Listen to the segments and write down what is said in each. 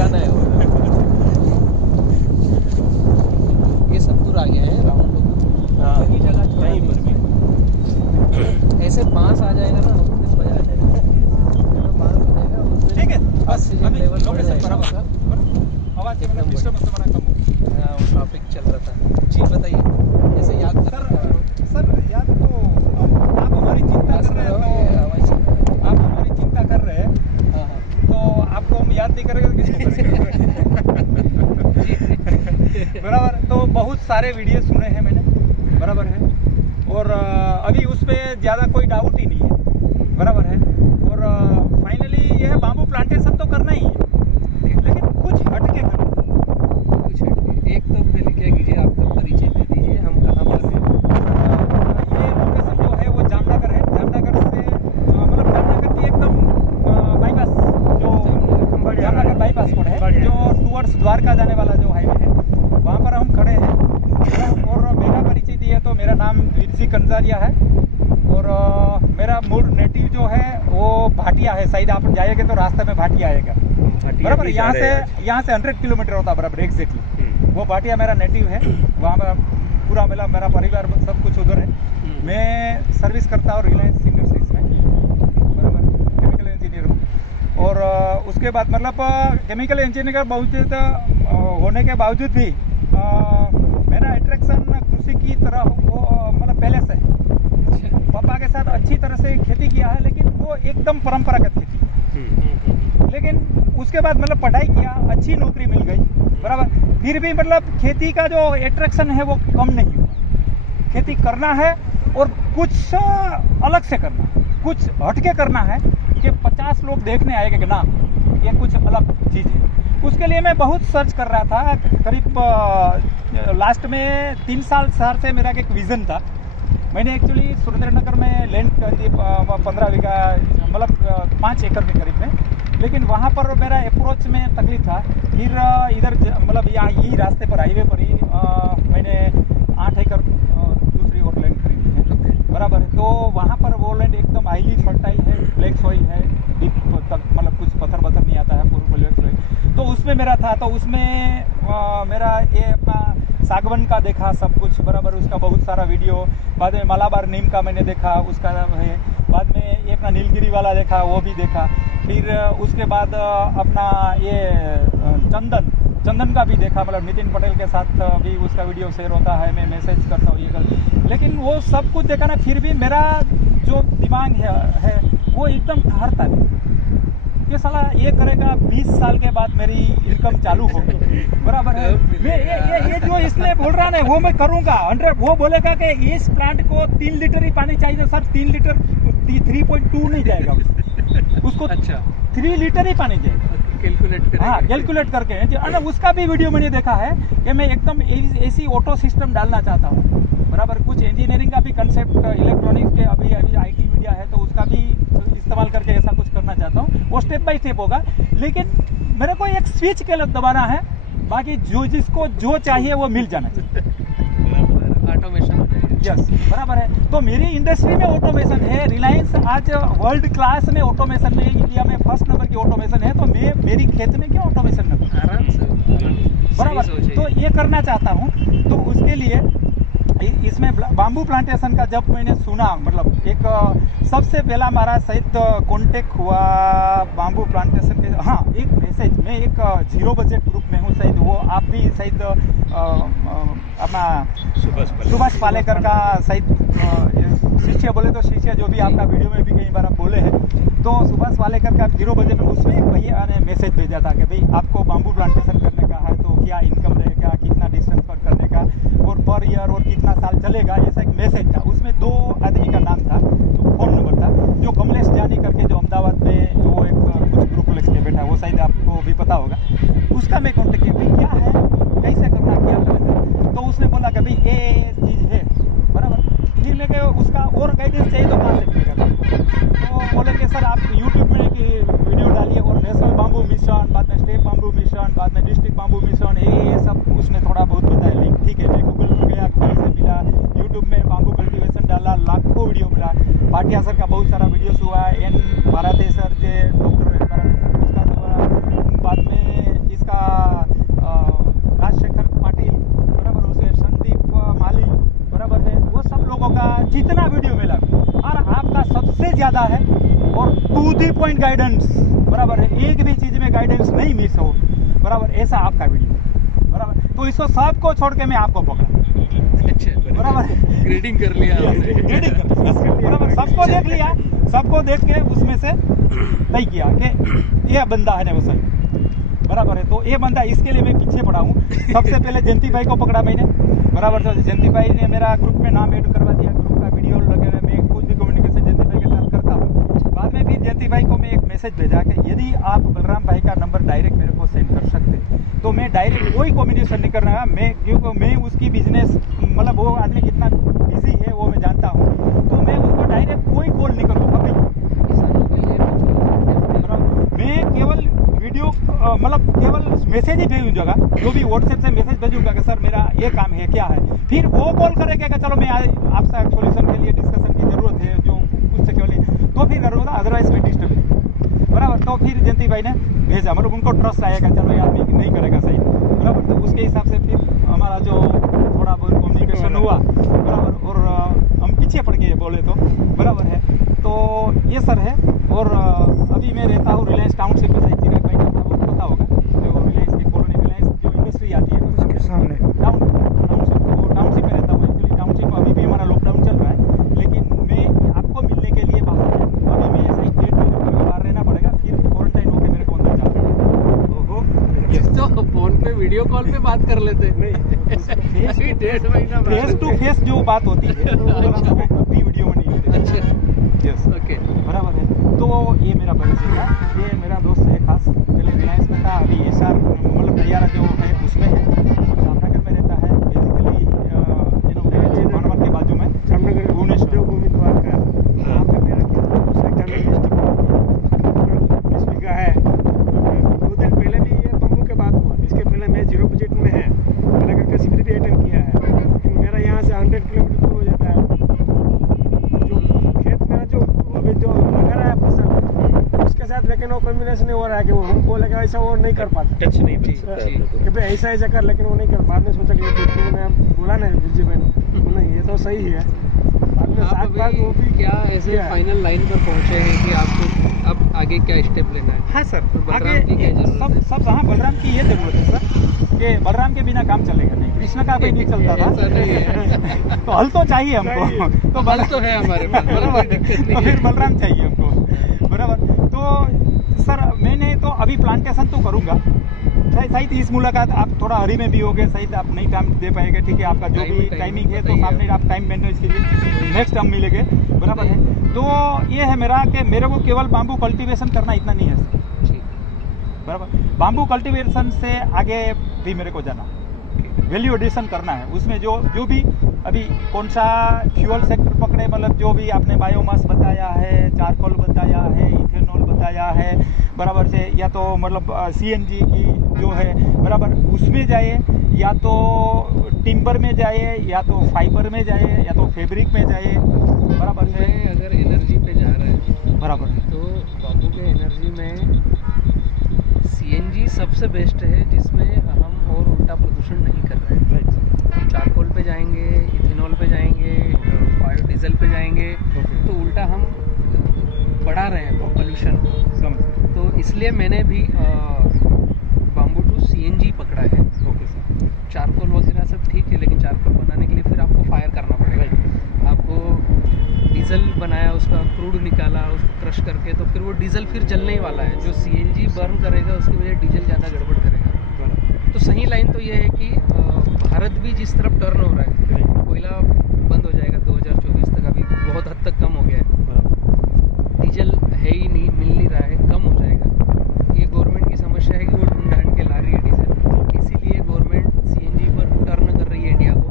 पुराना है वो। ये सत्तूर आ गया है राउंड लोग। हाँ, कहीं जगह कहीं पर भी ऐसे बांस आ जाएगा ना, उसमें मजा आ जाएगा। बांस आ जाएगा उसमें, ठीक है। बस ऑक्सीजन अभी लेवल बढ़ लोकेशन जाएगा बराबर उसका। आवाज एकदम मतलब डिस्टर्बेंस तो बड़ा कम हो। हाँ, वो ट्रैफिक चल रहा था। जी बताइए, जैसे याद कर सर याद तो आप हमारी चिंता कर रहे हैं, तो आप हमारी चिंता कर रहे हैं, हाँ हाँ तो आपको हम याद नहीं करेंगे तो किसको करेंगे? बराबर। तो बहुत सारे वीडियो सुने हैं मैंने, बराबर है, और अभी उस पर ज़्यादा कोई डाउट ही नहीं है, बराबर है। और फाइनली यह बाम्बू प्लांटेशन तो करना ही है, लेकिन कुछ हटके करना। कुछ एक तो पहले क्या कीजिए, आपका परिचय दे दीजिए, हम कहाँ पर हैं। ये लोकेशन जो है वो जामनगर है। जामनगर से मतलब जामनगर की एकदम बाईपास, जो जामनगर बाईपास रोड है, जो टूवर्ड्स द्वारका जाने वाला जो हाईवे है, वहाँ पर हम खड़े हैं। और मेरा परिचय दिया तो मेरा नाम वीरजी कंजारिया है, और मेरा मूल नेटिव जो है वो भाटिया है। शायद आप जाएंगे तो रास्ते में भाटिया आएगा, बराबर। यहाँ से 100 किलोमीटर होता है, बराबर एग्जैक्टली। वो भाटिया मेरा नेटिव है। वहाँ पर पूरा मेरा परिवार सब कुछ उधर है। मैं सर्विस करता हूँ रिलायंस इंडस्ट्रीज में, बराबर, केमिकल इंजीनियर हूँ। और उसके बाद मतलब केमिकल इंजीनियर का बावजूद होने के बावजूद भी मेरा अट्रैक्शन कृषि की तरह वो मतलब पहले से पापा के साथ अच्छी तरह से खेती किया है, लेकिन वो एकदम परंपरागत खेती। लेकिन उसके बाद मतलब पढ़ाई किया, अच्छी नौकरी मिल गई, बराबर। फिर भी मतलब खेती का जो अट्रैक्शन है वो कम नहीं हुआ। खेती करना है और कुछ अलग से करना है, कुछ हटके करना है कि 50 लोग देखने आएंगे कि ना ये कुछ अलग चीज़ है। उसके लिए मैं बहुत सर्च कर रहा था। करीब लास्ट में 3 साल से मेरा एक विज़न था। मैंने एक्चुअली सुरेंद्रनगर में लैंड खरीदी 15 बीघा, मतलब 5 एकड़ के करीब में, लेकिन वहाँ पर मेरा अप्रोच में तकलीफ था। फिर इधर मतलब यहाँ यही रास्ते पर, हाईवे पर ही मैंने 8 एकड़ दूसरी और लैंड खरीदी है, बराबर है। तो वहाँ पर वो लैंड एकदम हाईली फर्टाइल है, ब्लैक सॉइल है, डीप तक मतलब कुछ पत्थर नहीं आता है, पूरा ब्लैक सॉइल। तो उसमें मेरा था, तो उसमें मेरा ये अपना सागवन का देखा सब कुछ, बराबर। उसका बहुत सारा वीडियो, बाद में मलाबार नीम का मैंने देखा, उसका है। बाद में ये अपना नीलगिरी वाला देखा, वो भी देखा। फिर उसके बाद अपना ये चंदन का भी देखा, मतलब नितिन पटेल के साथ भी उसका वीडियो शेयर होता है, मैं मैसेज करता हूँ ये कर। लेकिन वो सब कुछ देखा ना, फिर भी मेरा जो दिमाग है वो एकदम ठहरता नहीं कि साला ये करेगा 20 साल के बाद मेरी इनकम चालू होगी, बराबर है। मैं ये जो इसलिए बोल रहा है वो मैं करूँगा 100। वो बोलेगा कि इस प्लांट को 3 लीटर ही पानी चाहिए सर, 3 लीटर 3.2 नहीं जाएगा उसको। अच्छा, 3 लीटर ही पानी जाएगा, कैलकुलेट करके। हाँ, कैलकुलेट करके। उसका भी वीडियो मैंने देखा है कि मैं एकदम एसी ऑटो सिस्टम डालना चाहता हूँ, बराबर। कुछ इंजीनियरिंग का भी कंसेप्ट, इलेक्ट्रॉनिक्स के अभी आईटी मीडिया है, तो उसका भी इस्तेमाल करके ऐसा कुछ करना चाहता हूँ। वो स्टेप बाय स्टेप होगा, लेकिन मेरे को एक स्विच के लग दबाना है, बाकी जिसको जो चाहिए वो मिल जाना चाहिए। ऑटोमेशन हो जाएगा। यस, बराबर है। तो मेरी इंडस्ट्री में ऑटोमेशन है। रिलायंस आज वर्ल्ड क्लास में ऑटोमेशन में, इंडिया में फर्स्ट नंबर की ऑटोमेशन है। तो मेरी खेत में क्या ऑटोमेशन नहीं, आराम से, बराबर। तो ये करना चाहता हूँ। तो उसके लिए इसमें बाम्बू प्लांटेशन का जब मैंने सुना, मतलब एक सबसे पहला हमारा शायद कॉन्टेक्ट हुआ बाम्बू प्लांटेशन के। हाँ, एक मैसेज, मैं एक 0 बजट ग्रुप में हूँ, शायद वो आप भी शायद अपना सुभाष पालेकर का शायद शिष्य बोले तो शिष्य, जो भी आपका वीडियो में भी कई बार आप बोले हैं। तो सुभाष पालेकर का 0 बजे में उसमें एक भैया ने मैसेज भेजा था कि भाई आपको बाम्बू प्लांटेशन करने का है तो क्या इनकम रहेगा, कितना डिस्टेंस पर करने का, और पर ईयर और कितना साल चलेगा, ऐसा एक मैसेज था। उसमें 2 आदमी का नाम था, तो फोन नंबर था, जो कमलेश जानी करके, जो अहमदाबाद में जो एक कुछ ग्रुप लेके बैठा है, वो शायद आपको भी पता होगा। उसका मैं कॉन्टेक्ट किया, भाई क्या है, कैसे करना, क्या करना। तो उसने बोला कि भाई ये चीज़ है, बराबर। फिर लेके उसका और गाइडेंस चाहिए तो कहाँ से मिलेगा। तो बोले कि सर आप यूट्यूब में वीडियो डालिए, और नेशनल बाम्बू मिशन, बाद में स्टेट बाम्बू मिशन, बाद में डिस्ट्रिक्ट बाम्बू मिशन, ये सब उसने थोड़ा बहुत बताया लिंक। ठीक है, मैं गूगल पर गया, गूगल से मिला, यूट्यूब में बाम्बू कल्टीवेशन डाला, लाखों वीडियो मिला। भाटिया सर का बहुत सारा वीडियोस हुआ, एन भारते सर के डॉक्टर भारते सर, उसका द्वारा बाद में पॉइंट गाइडेंस, बराबर है, एक भी चीज में गाइडेंस नहीं मिस हो, बराबर, ऐसा आपका वीडियो, बराबर। तो इसको सबको छोड़ के मैं आपको पकड़ा, अच्छा, बराबर, ग्रेडिंग कर लिया आपने। ग्रेडिंग, बराबर, सबको देख लिया, सबको देख के उसमें से तय किया कि ये बंदा है ना वो सही, बराबर है। तो ये बंदा, इसके लिए मैं पीछे पड़ा हूँ। सबसे पहले जयंती भाई को पकड़ा मैंने, बराबर। तो जयंती भाई ने मेरा ग्रुप में नाम ऐड करवा दिया, ग्रुप का वीडियो वगैरह मैं कुछ भी कम्युनिकेशन जयंती भाई के साथ करता हूँ। बाद में फिर जयंती भाई को मैं एक मैसेज भेजा कि यदि आप बलराम भाई का नंबर डायरेक्ट मेरे को सेंड कर सकते, तो मैं डायरेक्ट कोई कम्युनिकेशन नहीं करना, मैं क्योंकि मैं उसकी बिजनेस, मतलब वो आदमी कितना बिजी है वो मैं जानता हूँ, तो मैं उसको डायरेक्ट कोई कॉल नहीं करूँगा अभी। मैं केवल वीडियो, मतलब केवल मैसेज ही भेजूंगा, जो भी व्हाट्सएप से मैसेज भेजूंगा कि सर मेरा ये काम है, क्या है, फिर वो कॉल करेगा कि चलो मैं आपसे सोल्यूशन के लिए डिस्कशन की जरूरत है, जो उससे केवल तो फिर करूँगा, अदरवाइज मैं डिस्टर्ब नहीं, बराबर। तो फिर जयंती भाई ने भेजा, मतलब उनको ट्रस्ट आएगा, चलो ये आदमी नहीं करेगा सही, बराबर। तो उसके हिसाब से फिर हमारा जो थोड़ा बहुत कम्युनिकेशन हुआ, बराबर, और हम पीछे पड़ गए बोले तो, बराबर है। तो ये सर है। और अभी मैं रहता हूँ रिलायंस टाउनशिप में, चिराग भाई का बहुत पता होगा, जो रिलायंस की कॉलोनी, रिलायंस जो इंडस्ट्री आती है उसके सामने टाउनशिप, तो टाउनशिप में रहता हूँ। एक्चुअली टाउनशिप में अभी भी हमारा लॉकडाउन चल रहा है, लेकिन मैं आपको मिलने के लिए बाहर है, अभी मैं ऐसा ही 1.5 महीने बाहर रहना पड़ेगा, फिर क्वारंटाइन होकर मेरे को अंदर जाना पड़ेगा। तो फोन पे वीडियो कॉल पे बात कर लेते, नहीं, 1.5 महीना फेस टू फेस जो बात होती है अभी वीडियो में नहीं होती। अच्छा, यस, ओके, बराबर है। तो ये मेरा परिचय था, ये मेरा दोस्त है खास, पहले रिलायंस में था, अभी एसआर मतलब तैयारा जो है उसमें है, जामनगर में रहता है, बेसिकली मानवर के बाजू में जामनगर भुवनेश्वर भूमि द्वार का, वहाँ पे मेरा सेक्टर में 20 बीघा है। 2 दिन पहले भी ये बम्बू के बात हुआ, इसके पहले मैं 0 बजट में है, मैंने करके शिविर भी अटेंड किया है, लेकिन मेरा यहाँ से 100 किलोमीटर दूर हो जाता है। जो अभी जो लगा रहा है फसल उसके साथ, लेकिन वो कॉम्बिनेशन नहीं हो रहा है कि वो हम बोलेगा ऐसा वो नहीं कर पाता, टच नहीं जी, कि भाई ऐसा ऐसा कर, लेकिन वो नहीं कर। बाद में सोचा कि मैंने बोला ना जी मैंने, नहीं ये तो सही है। बाद में आप साथ बात वो अभी भी क्या ऐसे फाइनल लाइन पर पहुंचे हैं कि आपको अब आगे क्या स्टेप लेना है? हाँ सर, तो बलराम की क्या जरूरत है? सब हाँ, बलराम की ये जरूरत है सर, कि बलराम के बिना काम चलेगा नहीं, कृष्ण का भी नहीं चलता ऐसा नहीं था। है। तो हल तो चाहिए हमको, तो बल तो है हमारे पास, बराबर, दिक्कत नहीं तो है। फिर बलराम चाहिए हमको, बराबर। तो सर मैंने तो अभी प्लांटेशन तो करूँगा, शायद इस मुलाकात आप थोड़ा हरी में भी होगे, शायद आप नहीं टाइम दे पाएंगे, ठीक है, आपका जो भी टाइमिंग है तो सामने आप टाइम मेंटेनेंस कीजिए, नेक्स्ट हम मिलेंगे, बराबर है। तो ये है मेरा कि मेरे को केवल बाम्बू कल्टीवेशन करना इतना नहीं है सर, बराबर। बाम्बू कल्टीवेशन से आगे भी मेरे को जाना, वैल्यू एडिशन करना है, उसमें जो भी अभी कौन सा फ्यूल सेक्टर पकड़े, मतलब जो भी आपने बायोमास बताया है, चारकोल बताया है, इथेनॉल बताया है, बराबर से, या तो मतलब सीएनजी की जो है, बराबर, उसमें जाए, या तो टिम्बर में जाए, या तो फाइबर में जाए, या तो फैब्रिक में जाए, बराबर से। अगर एनर्जी पे जा रहे हैं, बराबर, तो बाबू के एनर्जी में सीएनजी सबसे बेस्ट है, जिसमें हम और उल्टा प्रदूषण नहीं कर रहे हैं। चारकोल पे जाएंगे, इथेनॉल पे जाएंगे, बायोडीजल पे जाएंगे, तो उल्टा हम बढ़ा रहे हैं पोल्यूशन। तो इसलिए मैंने भी बाम्बू टू सीएनजी पकड़ा है। Okay sir. चारकोल वगैरह सब ठीक है, लेकिन चारकोल बनाने के लिए फिर आपको फायर करना पड़ेगा। आपको डीजल बनाया, उसका क्रूड निकाला, उसको क्रश करके, तो फिर वो डीजल फिर जलने ही वाला है। जो सीएनजी बर्न करेगा उसकी वजह डीजल ज़्यादा गड़बड़ करेगा। तो सही लाइन तो ये है कि भारत भी जिस तरफ टर्न हो रहा है, कोयला बंद हो जाएगा 2024 तक, अभी बहुत हद तक कम हो गया है, डीजल है ही नहीं, मिल नहीं रहा है, कम हो जाएगा। ये गवर्नमेंट की समस्या है कि वो ढूंढ ढांड के ला रही है डीजल, इसीलिए गवर्नमेंट सीएनजी पर टर्न कर रही है इंडिया को।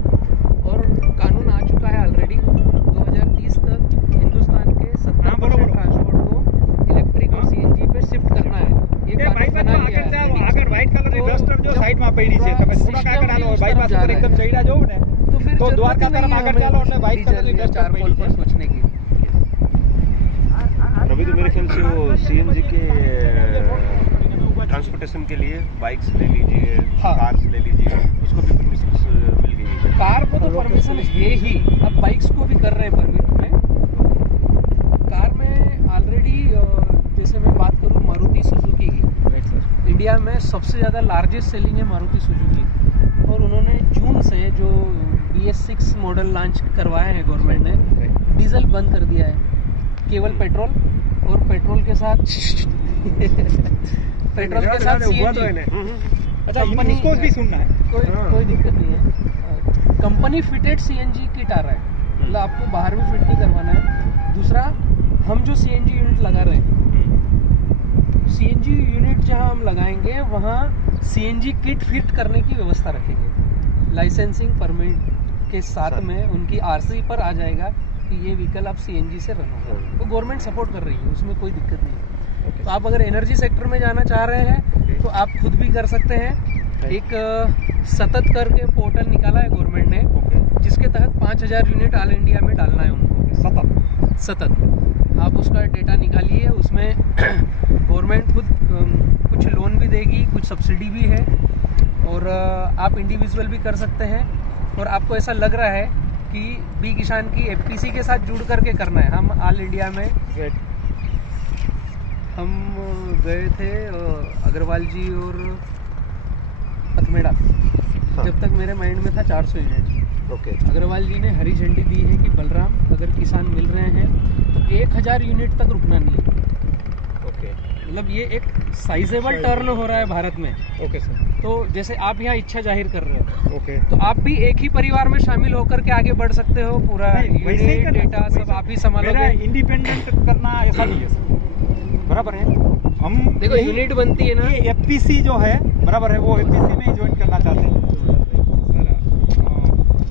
और कानून आ चुका है ऑलरेडी, 2030 तक हिंदुस्तान के 70% ट्रांसपोर्ट को इलेक्ट्रिक और सीएनजी पे शिफ्ट करना है। ये कानून बना लिया है। આગળ વ્હાઇટ કલરની ડસ્ટર જો સાઈડમાં પડી છે, તમે થોડા આગળ હાલો, બાયપાસ પર એકદમ ચડ્યા જવું ને, तो फिर तो द्वारका तरफ આગળ चालो એટલે व्हाइट कलરની डस्टर चारकोल પડી पर છે। सोचने की। अभी तो मेरे ख्याल से वो सीएनजी के ट्रांसपोर्टेशन के लिए बाइक्स ले लीजिए, हाँ। कार्स ले लीजिए, उसको भी परमिशन मिल गई है। कार को तो परमिशन है ही, अब बाइक्स को भी कर रहे हैं परमिट में। कार में ऑलरेडी जैसे मैं इंडिया में सबसे ज़्यादा लार्जेस्ट सेलिंग है मारुति सुजुकी, और उन्होंने जून से जो BS6 मॉडल लॉन्च करवाए हैं गवर्नमेंट ने, डीजल बंद कर दिया है, केवल पेट्रोल, और पेट्रोल के साथ CNG। अच्छा, इसको भी सुनना है। कोई दिक्कत नहीं है। कंपनी फिटेड CNG किट आ रहा है, मतलब आपको बाहर भी फिट नहीं करवाना है। दूसरा, हम जो CNG यूनिट लगा रहे हैं, CNG यूनिट जहां हम लगाएंगे वहां CNG किट फिट करने की व्यवस्था रखेंगे। लाइसेंसिंग परमिट के साथ में उनकी RC पर आ जाएगा कि ये व्हीकल आप CNG से रन होगा। तो गवर्नमेंट सपोर्ट कर रही है, उसमें कोई दिक्कत नहीं है। तो आप अगर एनर्जी सेक्टर में जाना चाह रहे हैं तो आप खुद भी कर सकते हैं। एक सतत करके पोर्टल निकाला है गवर्नमेंट ने, जिसके तहत 5000 यूनिट ऑल इंडिया में डालना है उनको। सतत आप उसका डेटा निकालिए, उसमें गवर्नमेंट खुद कुछ लोन भी देगी, कुछ सब्सिडी भी है, और आप इंडिविजुअल भी कर सकते हैं। और आपको ऐसा लग रहा है कि बी किसान की FPC के साथ जुड़ करके करना है। हम ऑल इंडिया में हम गए थे, अग्रवाल जी और अथमेड़ा, जब तक मेरे माइंड में था 400 यूनिट। अग्रवाल जी ने हरी झंडी दी है कि बलराम, अगर किसान मिल रहे हैं तो 1000 यूनिट तक रुकना नहीं है। मतलब ये एक साइजेबल टर्न हो रहा है भारत में। सर। तो जैसे आप यहाँ इच्छा जाहिर कर रहे हो, तो आप भी एक ही परिवार में शामिल होकर के आगे बढ़ सकते हो। पूरा यूनिट डेटा सब आप ही संभालोगे। इंडिपेंडेंट करना ऐसा नहीं है सर, बराबर है। हम देखो यूनिट बनती है ना, ये FPC जो है, बराबर है, वो FPC में ज्वाइन करना चाहते हैं।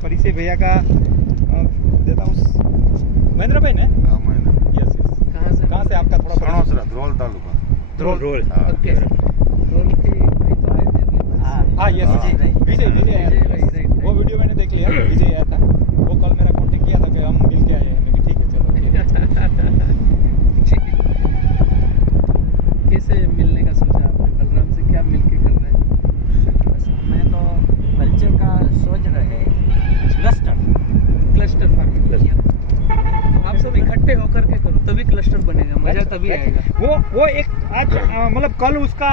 परिचय भैया का देता हूँ, महेंद्र भाई ने। यस। कहाँ से आपका थोड़ा ध्रोल तालुका। रोल। ओके। रोल के भाई तो आए थे अभी। हाँ, यस। विजय आया था। वो वीडियो मैंने देख लिया, विजय आया था। वो कल मेरा कांटेक्ट किया था कि हम मिल के आए हैं। मैं ठीक है, चलो। कैसे मिलने का सोचा आपने? बलराम से क्या मिल के करना है? मैं तो कल्चर का सोच रहे, क्लस्टर फार्मिंग। आप सब इकट्ठे होकर के करो, तभी क्लस्टर बनेगा, मजा तभी आएगा। वो एक आज मतलब कल उसका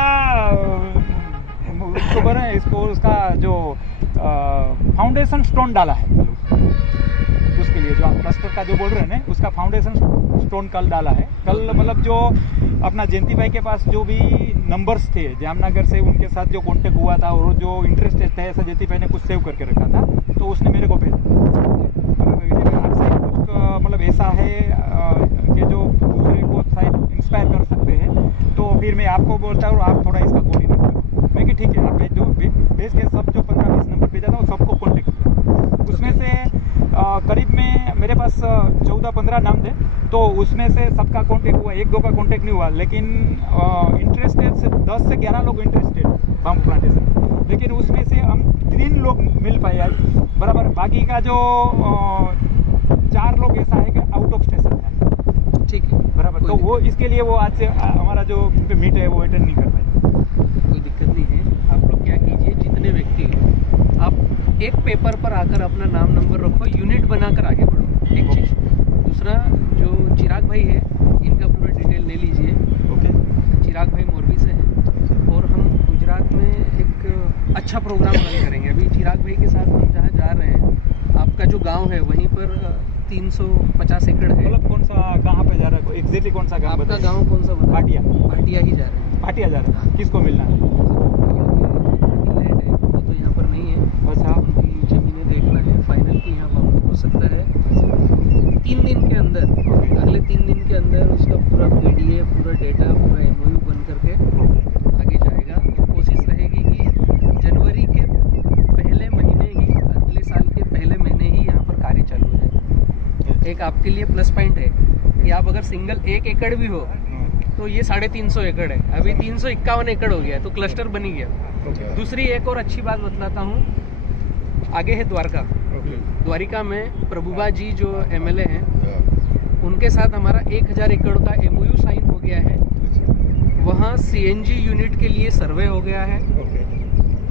उसका जो फाउंडेशन स्टोन डाला है कल, उसके लिए जो आप क्लस्टर का जो बोल रहे हैं ना, उसका फाउंडेशन स्टोन कल डाला है। कल मतलब जो अपना जयंती भाई के पास जो भी नंबर्स थे जामनगर से, उनके साथ जो कांटेक्ट हुआ था और जो इंटरेस्टेड थे, ऐसा जयंती भाई ने कुछ सेव करके रखा था, तो उसने मेरे को भेजा। आपसे कुछ मतलब ऐसा है कि जो दूसरे को शायद इंस्पायर कर सकते हैं, तो फिर मैं आपको बोलता हूँ, आप थोड़ा इसका कोऑर्डिनेट करो। मैं कि ठीक है, आप जो बेस के सब जो 15-20 नंबर भेजा था, वो सबको कॉन्टेक्ट किया। उसमें से करीब में मेरे पास 14-15 नाम थे, तो उसमें से सबका कांटेक्ट हुआ, 1-2 का कांटेक्ट नहीं हुआ। लेकिन इंटरेस्टेड से 10 से 11 लोग इंटरेस्टेड बाम्बू प्लांटेशन, लेकिन उसमें से हम 3 लोग मिल पाए आज, बराबर। बाकी का जो 4 लोग ऐसा है कि आउट ऑफ स्टेशन है, ठीक है, बराबर। तो वो इसके लिए वो आज से हमारा जो मीट है वो अटेंड नहीं कर पाए। कोई दिक्कत नहीं है। आप लोग क्या कीजिए, जितने व्यक्ति हो, आप एक पेपर पर आकर अपना नाम नंबर रखो, यूनिट बनाकर आगे बढ़ो, एक चीज़। दूसरा, जो चिराग भाई है, इनका पूरा डिटेल ले लीजिए। चिराग भाई मोरबी से हैं, और हम गुजरात में एक अच्छा प्रोग्राम रन करेंगे। अभी चिराग भाई के साथ हम जहाँ जा रहे हैं, आपका जो गांव है वहीं पर 350 एकड़ है। मतलब कौन सा, कहाँ पे जा रहा है एग्जैक्टली, कौन सा गाँव? आपका गांव कौन सा बता? भाटिया। भाटिया ही जा रहे हैं। भाटिया जा रहा है। किसको मिलना है? लैंड है वो तो यहाँ पर नहीं है। अच्छा, उनकी ज़मीनें देखना है फाइनल की, यहाँ पर हो सकता है 3 दिन के अंदर, अगले 3 दिन के अंदर उसका पूरा PDA, पूरा डेटा, पूरा MOU बन करके आगे जाएगा। और कोशिश रहेगी कि जनवरी के पहले महीने ही, अगले साल के पहले महीने ही यहाँ पर कार्य चालू हो जाए। एक आपके लिए प्लस पॉइंट है कि आप अगर सिंगल 1 एकड़ भी हो तो ये 350 एकड़ है, अभी 351 एकड़ हो गया, तो क्लस्टर बनी गया। दूसरी एक और अच्छी बात बतलाता हूँ, आगे है द्वारका। द्वारिका में प्रभुबा जी जो MLA हैं, उनके साथ हमारा 1000 एकड़ का MOU साइन हो गया है। वहाँ CNG यूनिट के लिए सर्वे हो गया है,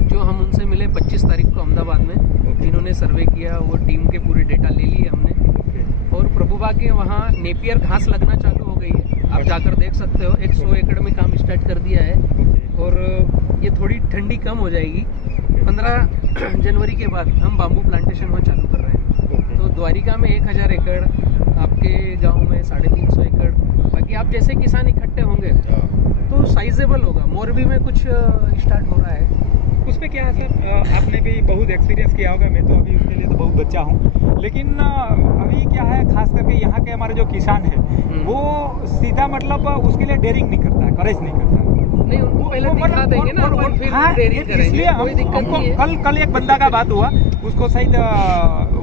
जो हम उनसे मिले 25 तारीख को अहमदाबाद में। जिन्होंने सर्वे किया वो टीम के पूरे डेटा ले लिए हमने। और प्रभुबा के वहाँ नेपियर घास लगना चालू हो गई है, आप जाकर देख सकते हो। 100 एकड़ में काम स्टार्ट कर दिया है। और ये थोड़ी ठंडी कम हो जाएगी। 15 जनवरी के बाद हम बाम्बू प्लांटेशन वहाँ चालू कर रहे हैं। तो द्वारिका में 1000 एकड़, आपके गांव में 350 एकड़, बाकी आप जैसे किसान इकट्ठे होंगे तो साइजेबल होगा। मोरबी में कुछ स्टार्ट हो रहा है। उस पर क्या है सर, आपने भी बहुत एक्सपीरियंस किया होगा, मैं तो अभी उसके लिए तो बहुत बच्चा हूँ, लेकिन अभी क्या है, खास करके यहाँ के हमारे जो किसान है वो सीधा मतलब उसके लिए डेयरिंग नहीं करता है, करेज नहीं करता है। नहीं, उनको पहले दिखा देंगे ना, अपन फिर हाँ, डेयरिंग करेंगे, इसलिए कोई दिक्कत हमको नहीं है। कल एक बंदा का बात हुआ, उसको शायद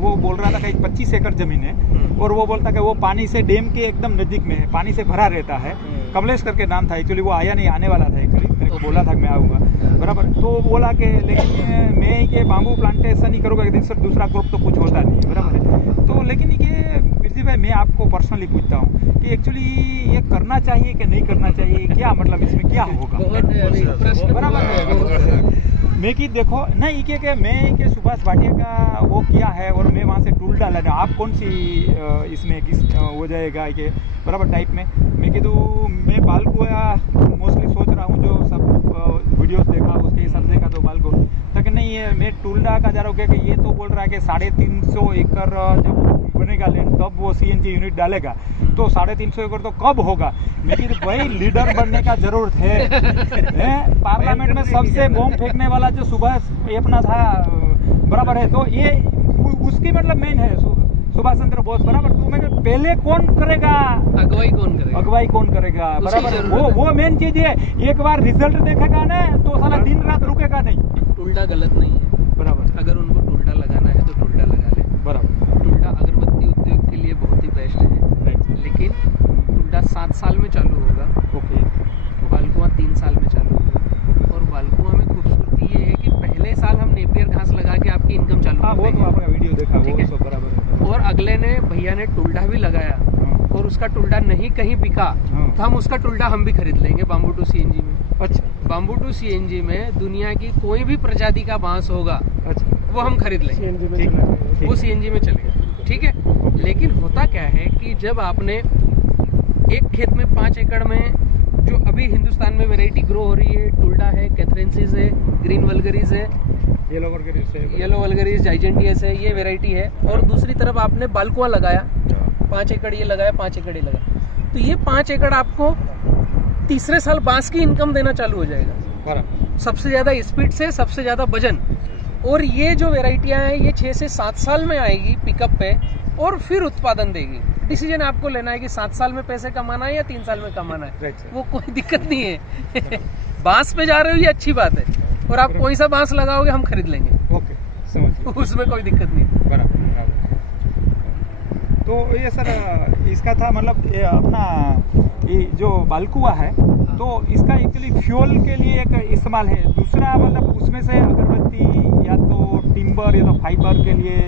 वो बोल रहा था कि 25 एकड़ जमीन है और वो बोलता कि वो पानी से डैम के एकदम नजदीक में है, पानी से भरा रहता है। कमलेश करके नाम था, एक्चुअली वो आया नहीं, आने वाला था एक्चुअली, मेरे को बोला था कि मैं आऊँगा, बराबर। तो बोला कि लेकिन मैं ये बाम्बू प्लांटेशन ही करूँगा, एक दिन सर दूसरा ग्रुप तो कुछ होता नहीं, बराबर है। तो लेकिन ये बिरजी भाई, मैं आपको पर्सनली पूछता हूँ कि एक्चुअली ये करना चाहिए कि नहीं करना चाहिए, क्या मतलब इसमें क्या होगा? बराबर मैं कि देखो नहीं कि मैं कि सुभाष भाटिया का वो किया है और मैं वहाँ से टूल डाला है, आप कौन सी इसमें किस हो जाएगा कि बराबर टाइप में। मैं कीधु मैं बाल को मोस्टली सोच रहा हूँ, जो सब वीडियोस देखा उसके हिसाब से देखा तो बाल को तक नहीं है। मैं टूल्डा का जा रहा हूँ कि ये तो बोल रहा है कि 350 एकड़ जब बनेगा लैंड तब वो CNG यूनिट डालेगा, तो 350 एकड़ तो कब होगा? लेकिन भाई लीडर बनने का जरूरत है। पार्लियामेंट में सबसे बॉम्ब फेंकने वाला जो सुभाष अपना था, बराबर है, तो ये उसकी मतलब मेन है सुभाष चंद्र बोस, बराबर। तो मैं पहले कौन करेगा अगुवाई, कौन करेगा बराबर है, वो मेन चीज है। एक बार रिजल्ट देखेगा ना तो साला दिन रात रुकेगा नहीं। टुल्डा गलत नहीं है, बराबर। अगर उनको टुल्डा लगाना है तो टुल्डा लगा ले, बराबर। टुल्डा अगरबत्ती उद्योग के लिए बहुत ही बेस्ट है, लेकिन टुल्डा 7 साल में चालू होगा, बालकुआं 3 साल में चालू होगा। और बालकुआं में खूबसूरती ये है कि पहले साल हम नेपियर घास लगा के आपकी इनकम चालू कर वो तो आपका वीडियो देखा, ठीक है, वो सब बराबर है। और अगले ने भैया ने टुल्डा भी लगाया और उसका टुल्डा नहीं कहीं बिका तो हम उसका टुल्डा हम भी खरीद लेंगे बाम्बू टू CNG में। अच्छा, बाम्बू टू CNG में दुनिया की कोई भी प्रजाति का बांस होगा अच्छा, वो हम खरीद लेंगे, वो CNG में चलेगा, ठीक है। लेकिन होता क्या है कि जब आपने एक खेत में 5 एकड़ में जो अभी हिंदुस्तान में वैरायटी ग्रो हो रही है, टुल्डा है, कैथरेंसिस है, ग्रीन वल्गरीज है, येलो वल्गरीज, जाइजेंटियस है, ये वैरायटी है, और दूसरी तरफ आपने बालकुआं लगाया, 5 एकड़ ये लगाया, 5 एकड़ ये लगाया, तो ये 5 एकड़ आपको तीसरे साल बांस की इनकम देना चालू हो जाएगा, सबसे ज्यादा स्पीड से, सबसे ज्यादा वजन। और ये जो वेराइटियां हैं ये 6 से 7 साल में आएगी पिकअप पे और फिर उत्पादन देगी। डिसीजन आपको लेना है कि 7 साल में पैसे कमाना है या 3 साल में कमाना है, वो कोई दिक्कत नहीं है। बांस पे जा रहे हो ये अच्छी बात है, और आप कोई सा बांस लगाओगे हम खरीद लेंगे, ओके, समझ उसमें कोई दिक्कत नहीं है। बराबर। तो ये सर इसका था मतलब ये अपना ये जो बालकुआ है तो इसका एक्चुअली फ्यूल के लिए एक इस्तेमाल है, दूसरा मतलब उसमें से अगरबत्ती या तो टिम्बर या तो फाइबर के लिए,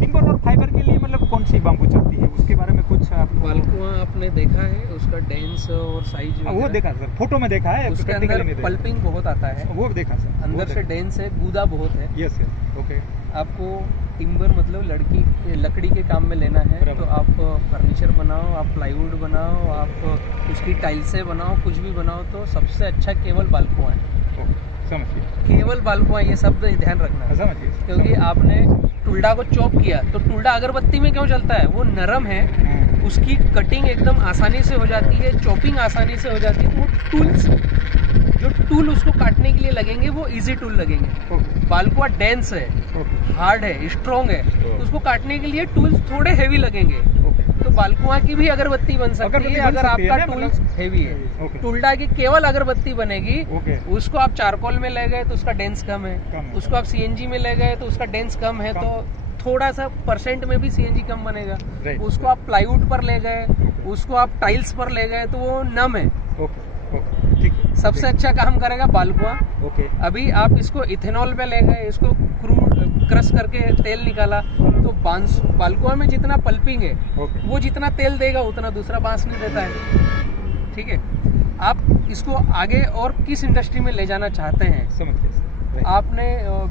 टिम्बर और फाइबर के लिए मतलब कौन सी बाम्बू चलती है, उसके बारे में कुछ आपको? बालकुआं आपने देखा है, उसका डेंस और साइज वो देखा सर, फोटो में देखा है, उसके अंदर पल्पिंग बहुत आता है, वो देखा सर, अंदर से डेंस है, गूदा बहुत है। Yes sir, okay. आपको टिम्बर मतलब लकड़ी के काम में लेना है तो आप फर्नीचर बनाओ, आप प्लाईवुड बनाओ, आप उसकी टाइल्सें बनाओ, कुछ भी बनाओ, तो सबसे अच्छा केवल बालकुआं है। समझिए, केवल बालकुआं, ये शब्द ध्यान रखना है, समझिए, क्योंकि आपने टुल्डा को चॉप किया तो टुल्डा अगरबत्ती में क्यों चलता है, वो नरम है, उसकी कटिंग एकदम आसानी से हो जाती है, चॉपिंग आसानी से हो जाती है, तो वो टूल्स जो टूल उसको काटने के लिए लगेंगे वो इजी टूल लगेंगे। बालकुआ डेंस है, हार्ड है, स्ट्रॉन्ग है, तो उसको काटने के लिए टूल्स थोड़े हेवी लगेंगे। तो बालकुआ की भी अगरबत्ती बन सकती है अगर आपका टूल्स हेवी है। टुल्डा की केवल अगरबत्ती बनेगी, उसको आप चारकोल में ले गए तो उसका डेंस कम है, उसको आप CNG में ले गए तो उसका डेंस कम है, तो थोड़ा सा % में भी CNG कम बनेगा। उसको आप प्लाईवुड पर ले गए, उसको आप टाइल्स पर ले गए तो वो नम है। सबसे अच्छा काम करेगा बालकुआ। अभी आप इसको इथेनॉल पे ले गए, इसको क्रूड क्रश करके तेल निकाला, तो बालकुआ में जितना पल्पिंग है वो जितना तेल देगा उतना दूसरा बांस नहीं देता है। ठीक है, आप इसको आगे और किस इंडस्ट्री में ले जाना चाहते हैं, आपने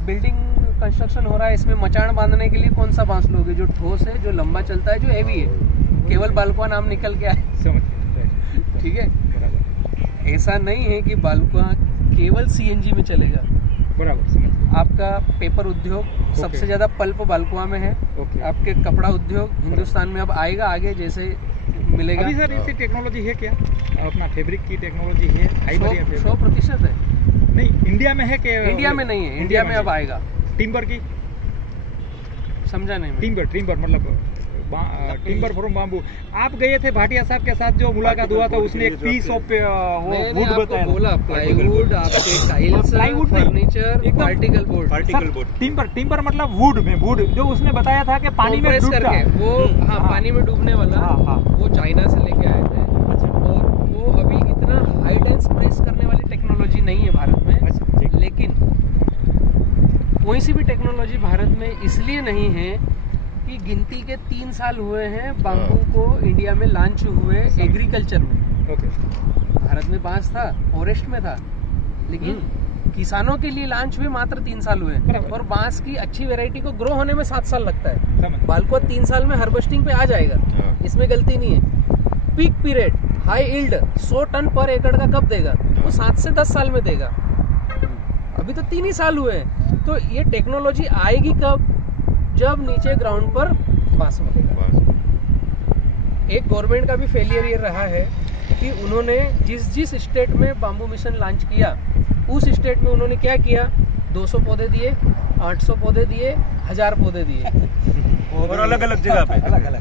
बिल्डिंग कंस्ट्रक्शन हो रहा है, इसमें मचान बांधने के लिए कौन सा बांस लोगे, जो ठोस है, जो लंबा चलता है, जो हेवी है, केवल बालकुआ नाम निकल के आए। ठीक है, ऐसा नहीं है कि बालकुआ केवल सीएनजी में चलेगा। बराबर, समझ गया। आपका पेपर उद्योग सबसे ज्यादा पल्प बाल्कुआ में है। ओके। आपके कपड़ा उद्योग हिंदुस्तान में अब आएगा आगे जैसे मिलेगा। अभी सर इसकी टेक्नोलॉजी है क्या? अपना फैब्रिक की टेक्नोलॉजी है? हाई बढ़िया फैब्रिक? 100% है। नहीं, इंडिया में है कि? इंडिया में नहीं है, इंडिया में अब आएगा। टिम्बर की? समझा नहीं मैं। टिम्बर मतलब टिम्बर फ्रॉम बाम्बू। आप गए थे भाटिया साहब के साथ, जो मुलाकात हुआ था, उसने एक पीस ऑफ वुड बताया। बोला प्लाईवुड, आपके टाइल्स, प्लाईवुड नहीं, फर्नीचर, एकदम particle board. Particle board. Timber मतलब वुड में, वुड जो उसने बताया था कि पानी में Compress डूबता करके वो, हाँ, हाँ। पानी में डूबने वाला। हाँ। वो चाइना से लेके आए थे। और वो अभी इतना हाई डेंस प्रेस करने वाली टेक्नोलॉजी नहीं है भारत में। अच्छा, ठीक। लेकिन कोई सी भी टेक्नोलॉजी भारत में इसलिए नहीं है कि गिनती के 3 साल हुए हैं बाम्बू को इंडिया में लॉन्च हुए एग्रीकल्चर में। ओके। भारत में बांस था, फॉरेस्ट में था, लेकिन किसानों के लिए लॉन्च हुए मात्र 3 साल हुए। बराबर। और बांस की अच्छी वैरायटी को ग्रो होने में 7 साल लगता है। समझ। बाल्कुआ 3 साल में हार्वेस्टिंग पे आ जाएगा, इसमें गलती नहीं है। Peak period, high yield 100 ton पर एकड़ का कब देगा? वो 7 से 10 साल में देगा। अभी तो 3 ही साल हुए हैं। तो ये टेक्नोलॉजी आएगी कब? जब नीचे ग्राउंड पर बांस मिलेगा। एक गवर्नमेंट का भी फेलियर ये रहा है कि उन्होंने जिस स्टेट में बाम्बू मिशन लॉन्च किया, उस स्टेट में उन्होंने क्या किया? 200 पौधे दिए, 800 पौधे दिए, 1000 पौधे दिए। और अलग अलग जगह पे अलग-अलग।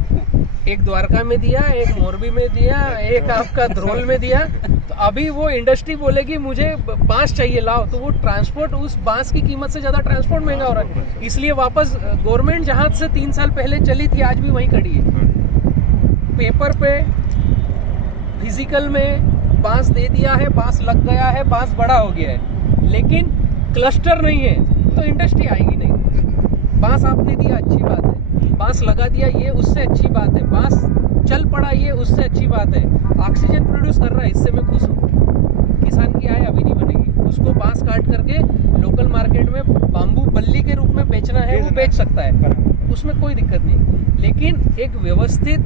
एक द्वारका में दिया, एक मोरबी में दिया, एक आपका धरोल में दिया। तो अभी वो इंडस्ट्री बोलेगी मुझे बांस चाहिए लाओ, तो वो ट्रांसपोर्ट, उस बांस की कीमत से ज्यादा ट्रांसपोर्ट महंगा हो रहा है। इसलिए वापस गवर्नमेंट जहां से 3 साल पहले चली थी आज भी वहीं खड़ी है। पेपर पे, फिजिकल में बांस दे दिया है, बांस लग गया है, बांस बड़ा हो गया है, लेकिन क्लस्टर नहीं है तो इंडस्ट्री आएगी नहीं। बांस आपने दिया, अच्छी बात है। बांस लगा दिया, ये उससे अच्छी बात है। बांस चल पड़ा, ये उससे अच्छी बात है। ऑक्सीजन प्रोड्यूस कर रहा है, इससे मैं खुश हूँ। किसान की आय अभी नहीं बनेगी। उसको बांस काट करके लोकल मार्केट में बाम्बू बल्ली के रूप में बेचना है, वो बेच सकता है, उसमें कोई दिक्कत नहीं। लेकिन एक व्यवस्थित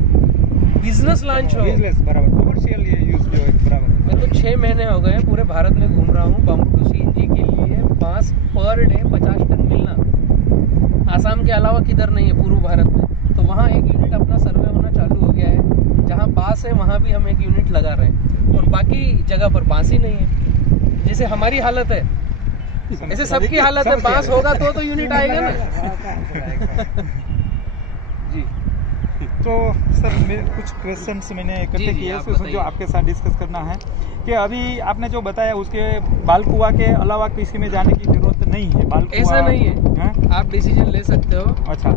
बिजनेस लॉन्च हो। बिजनेस बराबर, कमर्शियल ये यूज जो है बराबर। मैं तो 6 महीने हो गए पूरे भारत में घूम रहा हूँ बाम्बू टू सीएनजी के लिए। बांस पर डे 50 टन मिलना आसाम के अलावा किधर नहीं है पूर्व भारत में। तो वहाँ एक यूनिट अपना सर्वे होना चालू हो गया है। जहाँ बांस है वहाँ भी हम एक यूनिट लगा रहे हैं, और बाकी जगह पर बांस ही नहीं है। जैसे हमारी हालत है, ऐसे सबकी हालत है। बांस होगा तो यूनिट आएगा ना। जी। तो सर कुछ क्वेश्चंस मैंने इकट्ठे जी, किए आप उसमें जो बताइए। आपके साथ डिस्कस करना है कि अभी आपने जो बताया उसके बालकुआ के अलावा किसी में जाने की जरूरत नहीं है। बालकुआ ऐसा नहीं है, हैं? आप डिसीजन ले सकते हो। अच्छा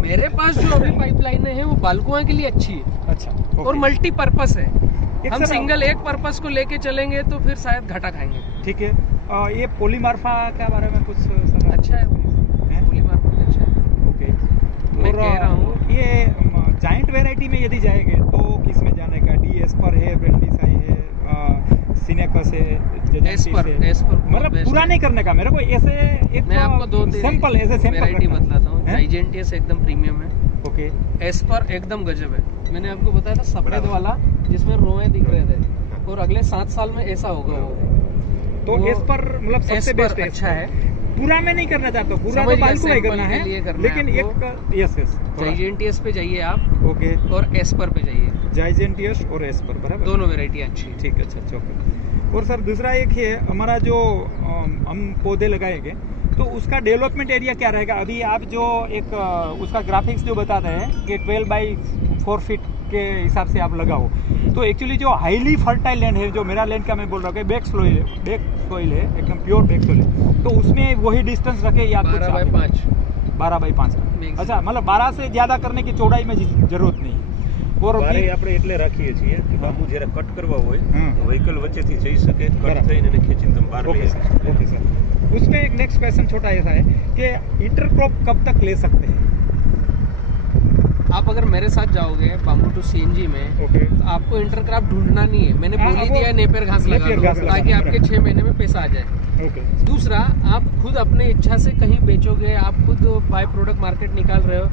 मेरे पास जो अभी पाइपलाइन है वो बालकुआ के लिए अच्छी है, अच्छा और ओके। मल्टीपर्पस है। एक हम सर- सिंगल एक पर्पस को लेके चलेंगे तो फिर शायद घाटा खाएंगे। ठीक है। ये पोलीमार्फा के बारे में कुछ सर अच्छा है, हैं? पोलीमार्फा भी अच्छा है। ओके। मैं और कह रहा हूँ ये जाइंट वैरायटी में यदि जाएंगे तो किस में जाने का? डी एस्पर है, ब्रेंडिसाई है, सिनेकस है, जजेंटिस एस्पर है। बहुत मतलब best पूरा है। नहीं करने का मेरे को, ऐसे एक मैं आपको 2-3 सैंपल ऐसे सैंपल वैरायटी बतलाता हूँ। हैं? जाइजेंटियस एकदम प्रीमियम है, ओके। एस्पर एकदम गजब है। मैंने आपको बताया था सफेद वाला जिसमें रोए दिख रहे थे, और अगले 7 साल में ऐसा होगा वो। तो वो एस्पर मतलब सबसे एस्पर बेस्ट अच्छा है। पूरा में नहीं करना चाहता, पूरा समझ तो गया, बालकुआ ही sample करना के है, लिए करना है लेकिन आपको। एक यस जाइजेंटियस पे जाइए आप, ओके। और एस्पर पे जाइए, जाइजेंटियस और एस्पर बराबर, दोनों वेरायटी अच्छी है। ठीक है। अच्छा चौक। और सर दूसरा एक है हमारा जो हम पौधे लगाएंगे तो उसका डेवलपमेंट एरिया क्या रहेगा? अभी आप जो एक उसका ग्राफिक्स जो बताते हैं कि 12 बाई 4 फीट के हिसाब से आप लगाओ, तो एक्चुअली जो हाईली फर्टाइल लैंड है, जो मेरा लैंड का मैं बोल रहा हूँ बैक सोइल है, एकदम प्योर बैक सोइल है, तो उसमें वही डिस्टेंस रखे या 12 बाई 5 12 बाई 5 Makes अच्छा, मतलब 12 से ज्यादा करने की चौड़ाई में जरूरत नहीं। और બારે भी- આપણે એટલે રાખીએ છીએ કે બાંબુ જ્યારે કટ કરવા હોય હમ. વ્હીકલ વચ્ચેથી જઈ શકે, કટ બરાબર. થઈને એને ખેંચીને તમે બહાર લઈ ओके આવી શકો. Sir, okay sir. उसमें एक नेक्स्ट क्वेश्चन छोटा ऐसा है कि इंटरक्रॉप कब तक ले सकते हैं? आप अगर मेरे साथ जाओगे बाम्बू टू सीएनजी में, ओके। तो आपको इंटरक्रॉप ढूंढना नहीं है। मैंने हाँ, बोल ही वो दिया नेपियर घास लगा नेपियर घास दो, लगा ताकि दो, आपके बराबर। 6 महीने में पैसा आ जाए। ओके। दूसरा, आप खुद अपने इच्छा से कहीं बेचोगे, आप खुद बाय प्रोडक्ट मार्केट निकाल रहे हो,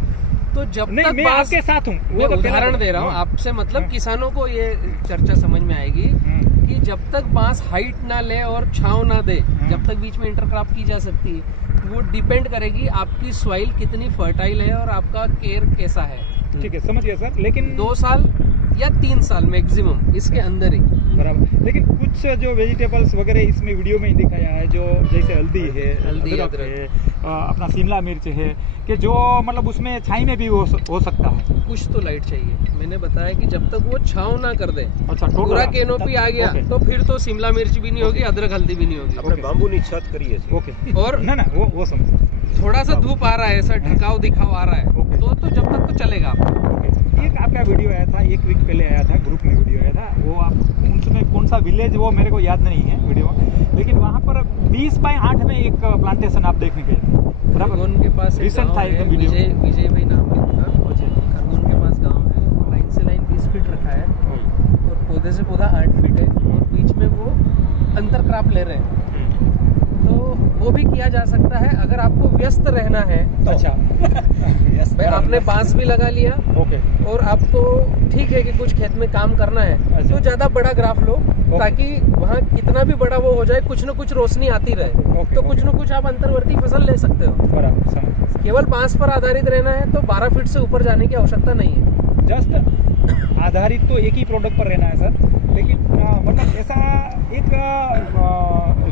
तो जब नहीं, तक मैं बांस- आपके साथ हूँ, मैं तो उदाहरण दे रहा हूँ हाँ। आपसे, मतलब हाँ। किसानों को ये चर्चा समझ में आएगी। हम्म। कि जब तक बांस हाइट ना ले और छांव ना दे, जब तक बीच में इंटरक्रॉप की जा सकती है, वो डिपेंड करेगी आपकी सॉइल कितनी फर्टाइल है और आपका केयर कैसा है। ठीक है, समझ गया सर। लेकिन 2 साल या 3 साल मैक्सिमम इसके अंदर ही। बराबर। लेकिन कुछ जो वेजिटेबल्स वगैरह इसमें वीडियो में ही दिखाया है, जो जैसे हल्दी है, अदरक है, अपना शिमला मिर्च है, कि जो मतलब उसमें छाई में भी हो सकता है। कुछ तो लाइट चाहिए। मैंने बताया कि जब तक वो छांव ना कर दे, अच्छा, पूरा कैनोपी आ गया तो फिर तो शिमला मिर्च भी नहीं होगी, अदरक हल्दी भी नहीं होगी। આપણે બાંબુની છત કરીએ છીએ। ओके। और ना ना वो समझ। थोड़ा सा धूप आ रहा है, ऐसा ढकाव दिखाव आ रहा है, ओके। तो जब तक तो चलेगा आपको। एक आपका वीडियो आया था, 1 वीक पहले आया था, ग्रुप में वीडियो आया था, वो आप उसमें कौन सा विलेज वो मेरे को याद नहीं है वीडियो में, लेकिन वहाँ पर 20/8 में एक प्लांटेशन आप देखने गए थे, बराबर? उनके पास एक रिसेंट गाँव था है, एकदम वीडियो। विजय भाई नाम है उनका। उनके पास गांव है, वो लाइन से लाइन 20 फीट रखा है और पौधे से पौधा 8 फीट है और बीच में वो अंतर क्रॉप ले रहे हैं। तो वो भी किया जा सकता है अगर आपको व्यस्त रहना है तो। अच्छा। भाई आपने बांस भी लगा लिया ओके। और आपको ठीक है कि कुछ खेत में काम करना है, अच्छा। तो ज्यादा बड़ा ग्राफ लो ताकि वहाँ कितना भी बड़ा वो हो जाए, कुछ न कुछ रोशनी आती रहे। ओके, तो कुछ न कुछ आप अंतर्वर्ती फसल ले सकते हो। बराबर, समझ। केवल बांस पर आधारित रहना है तो 12 फीट से ऊपर जाने की आवश्यकता नहीं है। जस्ट आधारित तो एक ही प्रोडक्ट पर रहना है सर, लेकिन मतलब ऐसा एक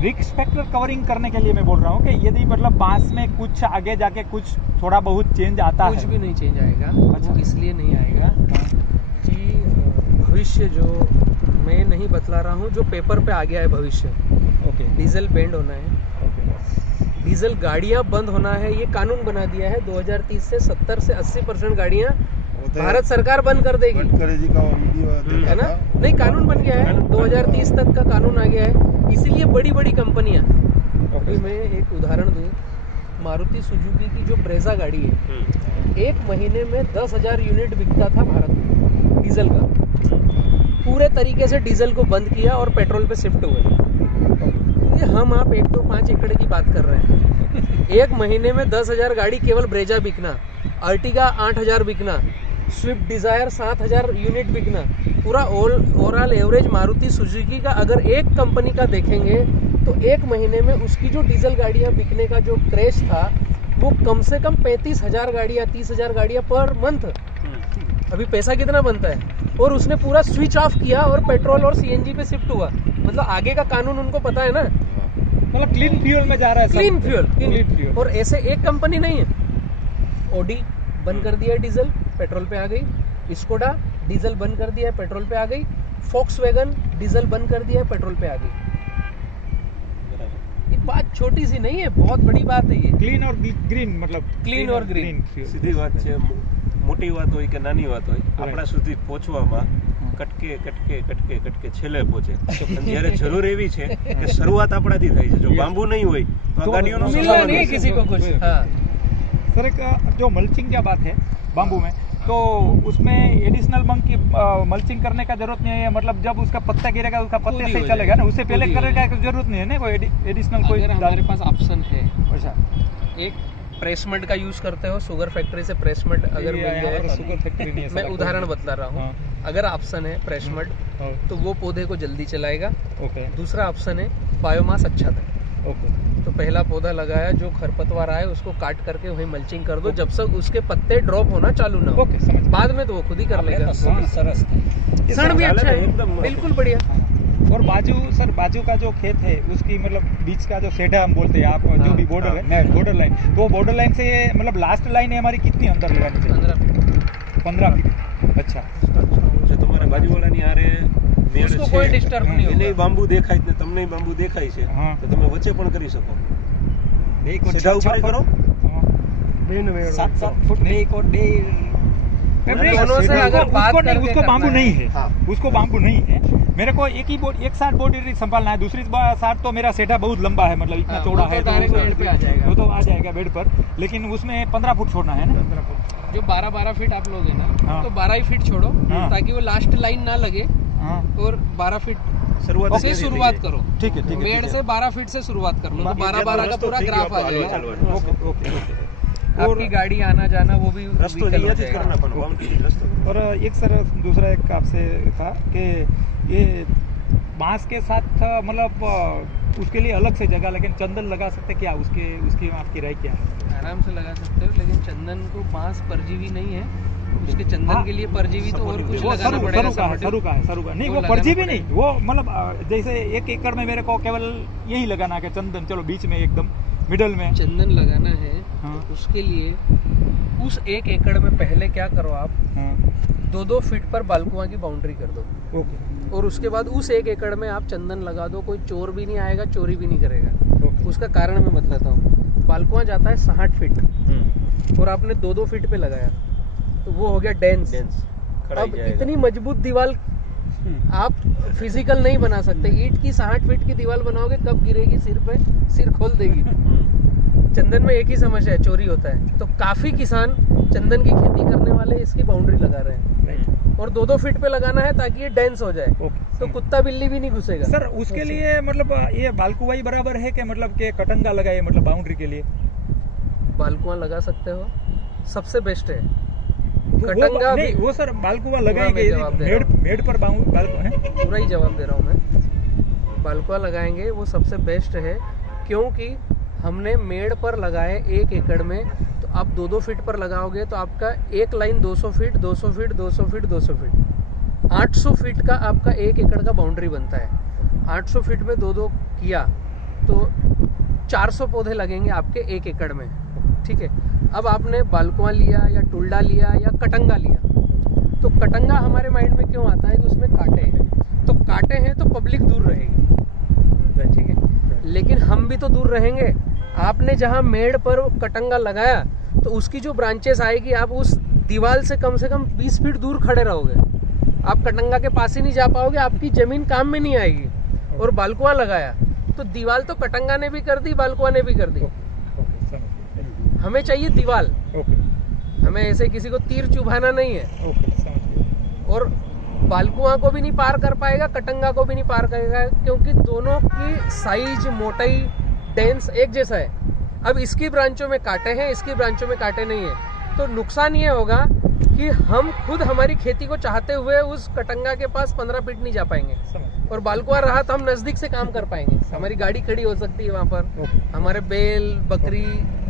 रिस्क फैक्टर कवरिंग करने के लिए मैं बोल रहा हूँ कि यदि मतलब बांस में कुछ आगे जाके कुछ थोड़ा बहुत चेंज आता कुछ है, भी नहीं चेंज आएगा। अच्छा। वो इसलिए नहीं आएगा कि भविष्य जो मैं नहीं बतला रहा हूँ, जो पेपर पे आ गया है भविष्य, ओके डीजल बैंड होना है, ओके, डीजल गाड़ियां बंद होना है। ये कानून बना दिया है 2030 से 70 से 80% गाड़ियां भारत सरकार बंद कर देगी, है ना? नहीं, कानून बन गया है, 2030 तक का कानून आ गया है। इसीलिए बड़ी बड़ी कंपनियां, अभी मैं एक उदाहरण दूं, मारुति सुजुकी की जो ब्रेजा गाड़ी है, 1 महीने में 10,000 यूनिट बिकता था भारत में डीजल का। पूरे तरीके से डीजल को बंद किया और पेट्रोल पे शिफ्ट हुए। ये हम आप 1 तो 5 एकड़ की बात कर रहे हैं। 1 महीने में 10,000 गाड़ी केवल ब्रेजा बिकना, अर्टिगा 8,000 बिकना, स्विफ्ट डिजायर 7,000 यूनिट बिकना। पूरा ओवरऑल एवरेज मारुति सुजुकी का अगर एक कंपनी का देखेंगे तो 1 महीने में उसकी जो डीजल गाड़ियां बिकने का जो क्रेज था वो कम से कम 35,000 गाड़ियां, 30,000 गाड़ियां पर मंथ। अभी पैसा कितना बनता है? और उसने पूरा स्विच ऑफ किया और पेट्रोल और सीएनजी पे शिफ्ट हुआ। मतलब आगे का कानून उनको पता है ना, मतलब क्लीन फ्यूल में जा रहा है, क्लीन फ्यूल। फ्यूल। और ऐसे एक कंपनी नहीं है। ऑडी बंद कर दिया डीजल, पेट्रोल पे आ गई। स्कोडा डीजल बंद कर दिया है, पेट्रोल पे आ गई। फॉक्सवैगन डीजल बंद कर दिया है, पेट्रोल पे आ गई। ये बात छोटी सी नहीं है, बहुत बड़ी बात है ये। क्लीन और ग्रीन, मतलब क्लीन और ग्रीन સીધી વાત છે। મોટી વાત હોય કે નાની વાત હોય, આપણા સુધી પહોંચવામાં કટકે કટકે કટકે કટકે છેલ્લે પહોંચે। અને જ્યારે જરૂર એવી છે કે શરૂઆત આપણાથી થાય છે। જો બાંબુ નહીં હોય તો આ ગાડીઓનો मिलना नहीं किसी को कुछ। हाँ, सर एक जो मल्चिंग की बात है बाम्बू में, तो उसमें एडिशनल मल्चिंग करने का जरूरत नहीं है। मतलब जब उसका पत्ता गिरेगा उसका पत्ते खुद ही से हो चलेगा ना, उससे खुद पहले ही हो करने का जरूरत नहीं है ना, कोई एडिशनल कोई अगर हमारे पास ऑप्शन है, अच्छा, एक प्रेसमेंट का यूज करते हो, शुगर फैक्ट्री से प्रेसमेंट अगर मिल यहाँ पर जाए, शुगर फैक्ट्री नहीं है मैं सर, उदाहरण बतला रहा हूँ। हाँ। अगर ऑप्शन है प्रेसमेंट हाँ, तो वो पौधे को जल्दी चलाएगा। ओके दूसरा ऑप्शन है बायोमास अच्छा था, ओके, तो पहला पौधा लगाया, जो खरपतवार आए उसको काट करके वहीं मल्चिंग कर दो, जब तक उसके पत्ते ड्रॉप होना चालू ना हो। ओके, समझ। बाद में तो वो खुद ही कर लेगा। सरस सड़ भी अच्छा है, एकदम बिल्कुल बढ़िया। और बाजू सर, बाजू का जो खेत है उसकी मतलब बीच का जो सेढ़ा हम बोलते हैं, आप जो भी बॉर्डर है, बॉर्डर लाइन, तो बॉर्डर लाइन से मतलब लास्ट लाइन है हमारी कितनी अंदर लगानी चाहिए? 15 फीट। अच्छा, જો તમારા બાજુવાળાની હારે મેળ उसको છે, कोई डिस्टर्ब नहीं એને होगा। બાંબુ દેખાય જ ને તમને બાંબુ દેખાય છે, हाँ। તો તમે વચ્ચે પણ કરી શકો। एक और સીધા ઉપર કરો। 7-7 फुट एक और दोनों से अगर बात करके उसको करना बाम्बू है। नहीं है, हाँ। उसको बाम्बू नहीं है। मेरे को एक साइड बॉडी संभालना है, दूसरी साइड तो मेरा सेठा बहुत लंबा है, मतलब इतना हाँ, चौड़ा वो तो है, डायरेक्ट बेड पे आ जाएगा। वो तो आ जाएगा बेड पर, लेकिन उसमें 15 फुट छोड़ना है ना। जो 12 फीट आप लोगे ना, हाँ। तो 12 ही फीट छोड़ो, हाँ। ताकि वो लास्ट लाइन ना लगे, हाँ, और 12 फीट શરૂઆત से કેવી शुरुआत થઈ? करो। ठीक है, ठीक है, मेड़ ठीक से है। 12 फीट से शुरुआत कर लो, तो बाकी 12 का रस्तो पूरा થઈ ગયો ग्राफ आ આપણો जाएगा। ચાલવાનો। Okay okay okay. आपकी गाड़ी आना जाना वो भी રસ્તો vehicle हो અહીંયાથી જ जाएगा। કરી નાખવાનો, બાઉન્ડ્રી રસ્તો। और एक सर दूसरा एक आपसे था कि ये बांस के साथ मतलब उसके लिए अलग से जगह, लेकिन चंदन लगा सकते क्या? उसकी आपकी राय क्या है? आराम से लगा सकते हो, लेकिन चंदन को बांस परजीवी नहीं है, उसके चंदन के लिए परजीवी तो और कुछ लगाना पड़ेगा। सरू का है नहीं, वो परजीवी नहीं, वो मतलब जैसे 1 एकड़ में मेरे को केवल यही लगाना है चंदन, चलो बीच में एकदम मिडल में चंदन लगाना है। हाँ। तो उसके लिए उस 1 एकड़ में पहले क्या करो आप, 2-2 फीट पर बालकुआं की बाउंड्री कर दो। ओके। और उसके बाद उस 1 एकड़ में आप चंदन लगा दो, कोई चोर भी नहीं आएगा, चोरी भी नहीं करेगा। उसका कारण मैं बतलाता हूँ। बालकुआं जाता है 60 फीट और आपने 2-2 फीट पे लगाया तो वो हो गया डेंस। अब इतनी मजबूत दीवार आप फिजिकल नहीं बना सकते। ईंट की 60 फीट की दीवार बनाओगे, कब गिरेगी सिर पे, सिर खोल देगी। चंदन में एक ही समस्या है, चोरी होता है। तो काफी किसान चंदन की खेती करने वाले इसकी बाउंड्री लगा रहे हैं और 2-2 फीट पे लगाना है ताकि ये डेंस हो जाए, तो कुत्ता बिल्ली भी नहीं घुसेगा। सर उसके लिए मतलब ये बालकुआई बराबर है कि मतलब के कटंगा लगाए मतलब बाउंड्री के लिए? बालकुआं लगा सकते हो, सबसे बेस्ट है। कटंगा नहीं, वो सर बालकुआं लगाएंगे मेड़ पर बालकुआं है, पूरा ही जवाब दे रहा हूँ मैं। बालकुआं लगाएंगे वो सबसे बेस्ट है, क्योंकि हमने मेड़ पर लगाए 1 एकड़ में, तो आप 2-2 फीट पर लगाओगे तो आपका एक line 200 feet 200 feet 200 feet 200 feet 800 feet का आपका 1 एकड़ का बाउंड्री बनता है। 800 फीट में 2-2 किया तो 400 पौधे लगेंगे आपके 1 एकड़ में। ठीक है, अब आपने बालकुआं लिया या टुल्डा लिया या कटंगा लिया, तो कटंगा हमारे माइंड में क्यों आता है कि उसमें कांटे हैं, तो कांटे हैं तो पब्लिक दूर रहेगी। ठीक है, लेकिन हम भी तो दूर रहेंगे। आपने जहां मेड़ पर कटंगा लगाया तो उसकी जो ब्रांचेस आएगी, आप उस दीवार से कम 20 फीट दूर खड़े रहोगे, आप कटंगा के पास ही नहीं जा पाओगे, आपकी जमीन काम में नहीं आएगी। और बालकुआं लगाया तो दीवार तो कटंगा ने भी कर दी, बालकुआं ने भी कर दी। हमें चाहिए दीवार, हमें ऐसे किसी को तीर चुभाना नहीं है। और बालकुआं को भी नहीं पार कर पाएगा, कटंगा को भी नहीं पार करेगा, क्योंकि दोनों की साइज, मोटाई, डेंस एक जैसा है। अब इसकी ब्रांचों में कांटे हैं, इसकी ब्रांचों में कांटे नहीं है, तो नुकसान ये होगा कि हम खुद हमारी खेती को चाहते हुए उस कटंगा के पास 15 फीट नहीं जा पाएंगे। और बालकुआं रहा तो हम नजदीक से काम कर पाएंगे, हमारी गाड़ी खड़ी हो सकती है वहाँ पर, हमारे बैल बकरी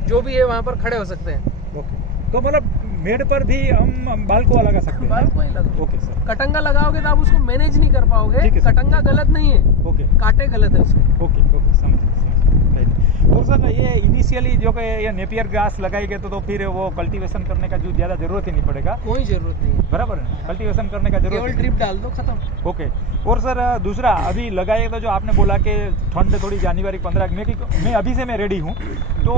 जो भी है वहाँ पर खड़े हो सकते हैं। तो मतलब मेड़ पर भी हम बालकुआं लगा सकते हैं? बालकुआं ही लगा। Okay sir. कटंगा लगाओगे तो आप उसको मैनेज नहीं कर पाओगे। कटंगा गलत नहीं है, ओके, कांटे गलत है उसके। ओके ओके, समझ। और सर ये इनिशियली जो कि ये नेपियर घास लगाएंगे तो फिर वो कल्टीवेशन करने का जो ज्यादा जरूरत ही नहीं पड़ेगा? कोई जरूरत नहीं है, बराबर है, कल्टीवेशन करने का जरूरत, केवल ड्रिप डाल दो, खत्म। ओके। और सर दूसरा, अभी लगाए तो जो आपने बोला कि ठंड थोड़ी जनवरी 15 में, मैं अभी से मैं रेडी हूँ, तो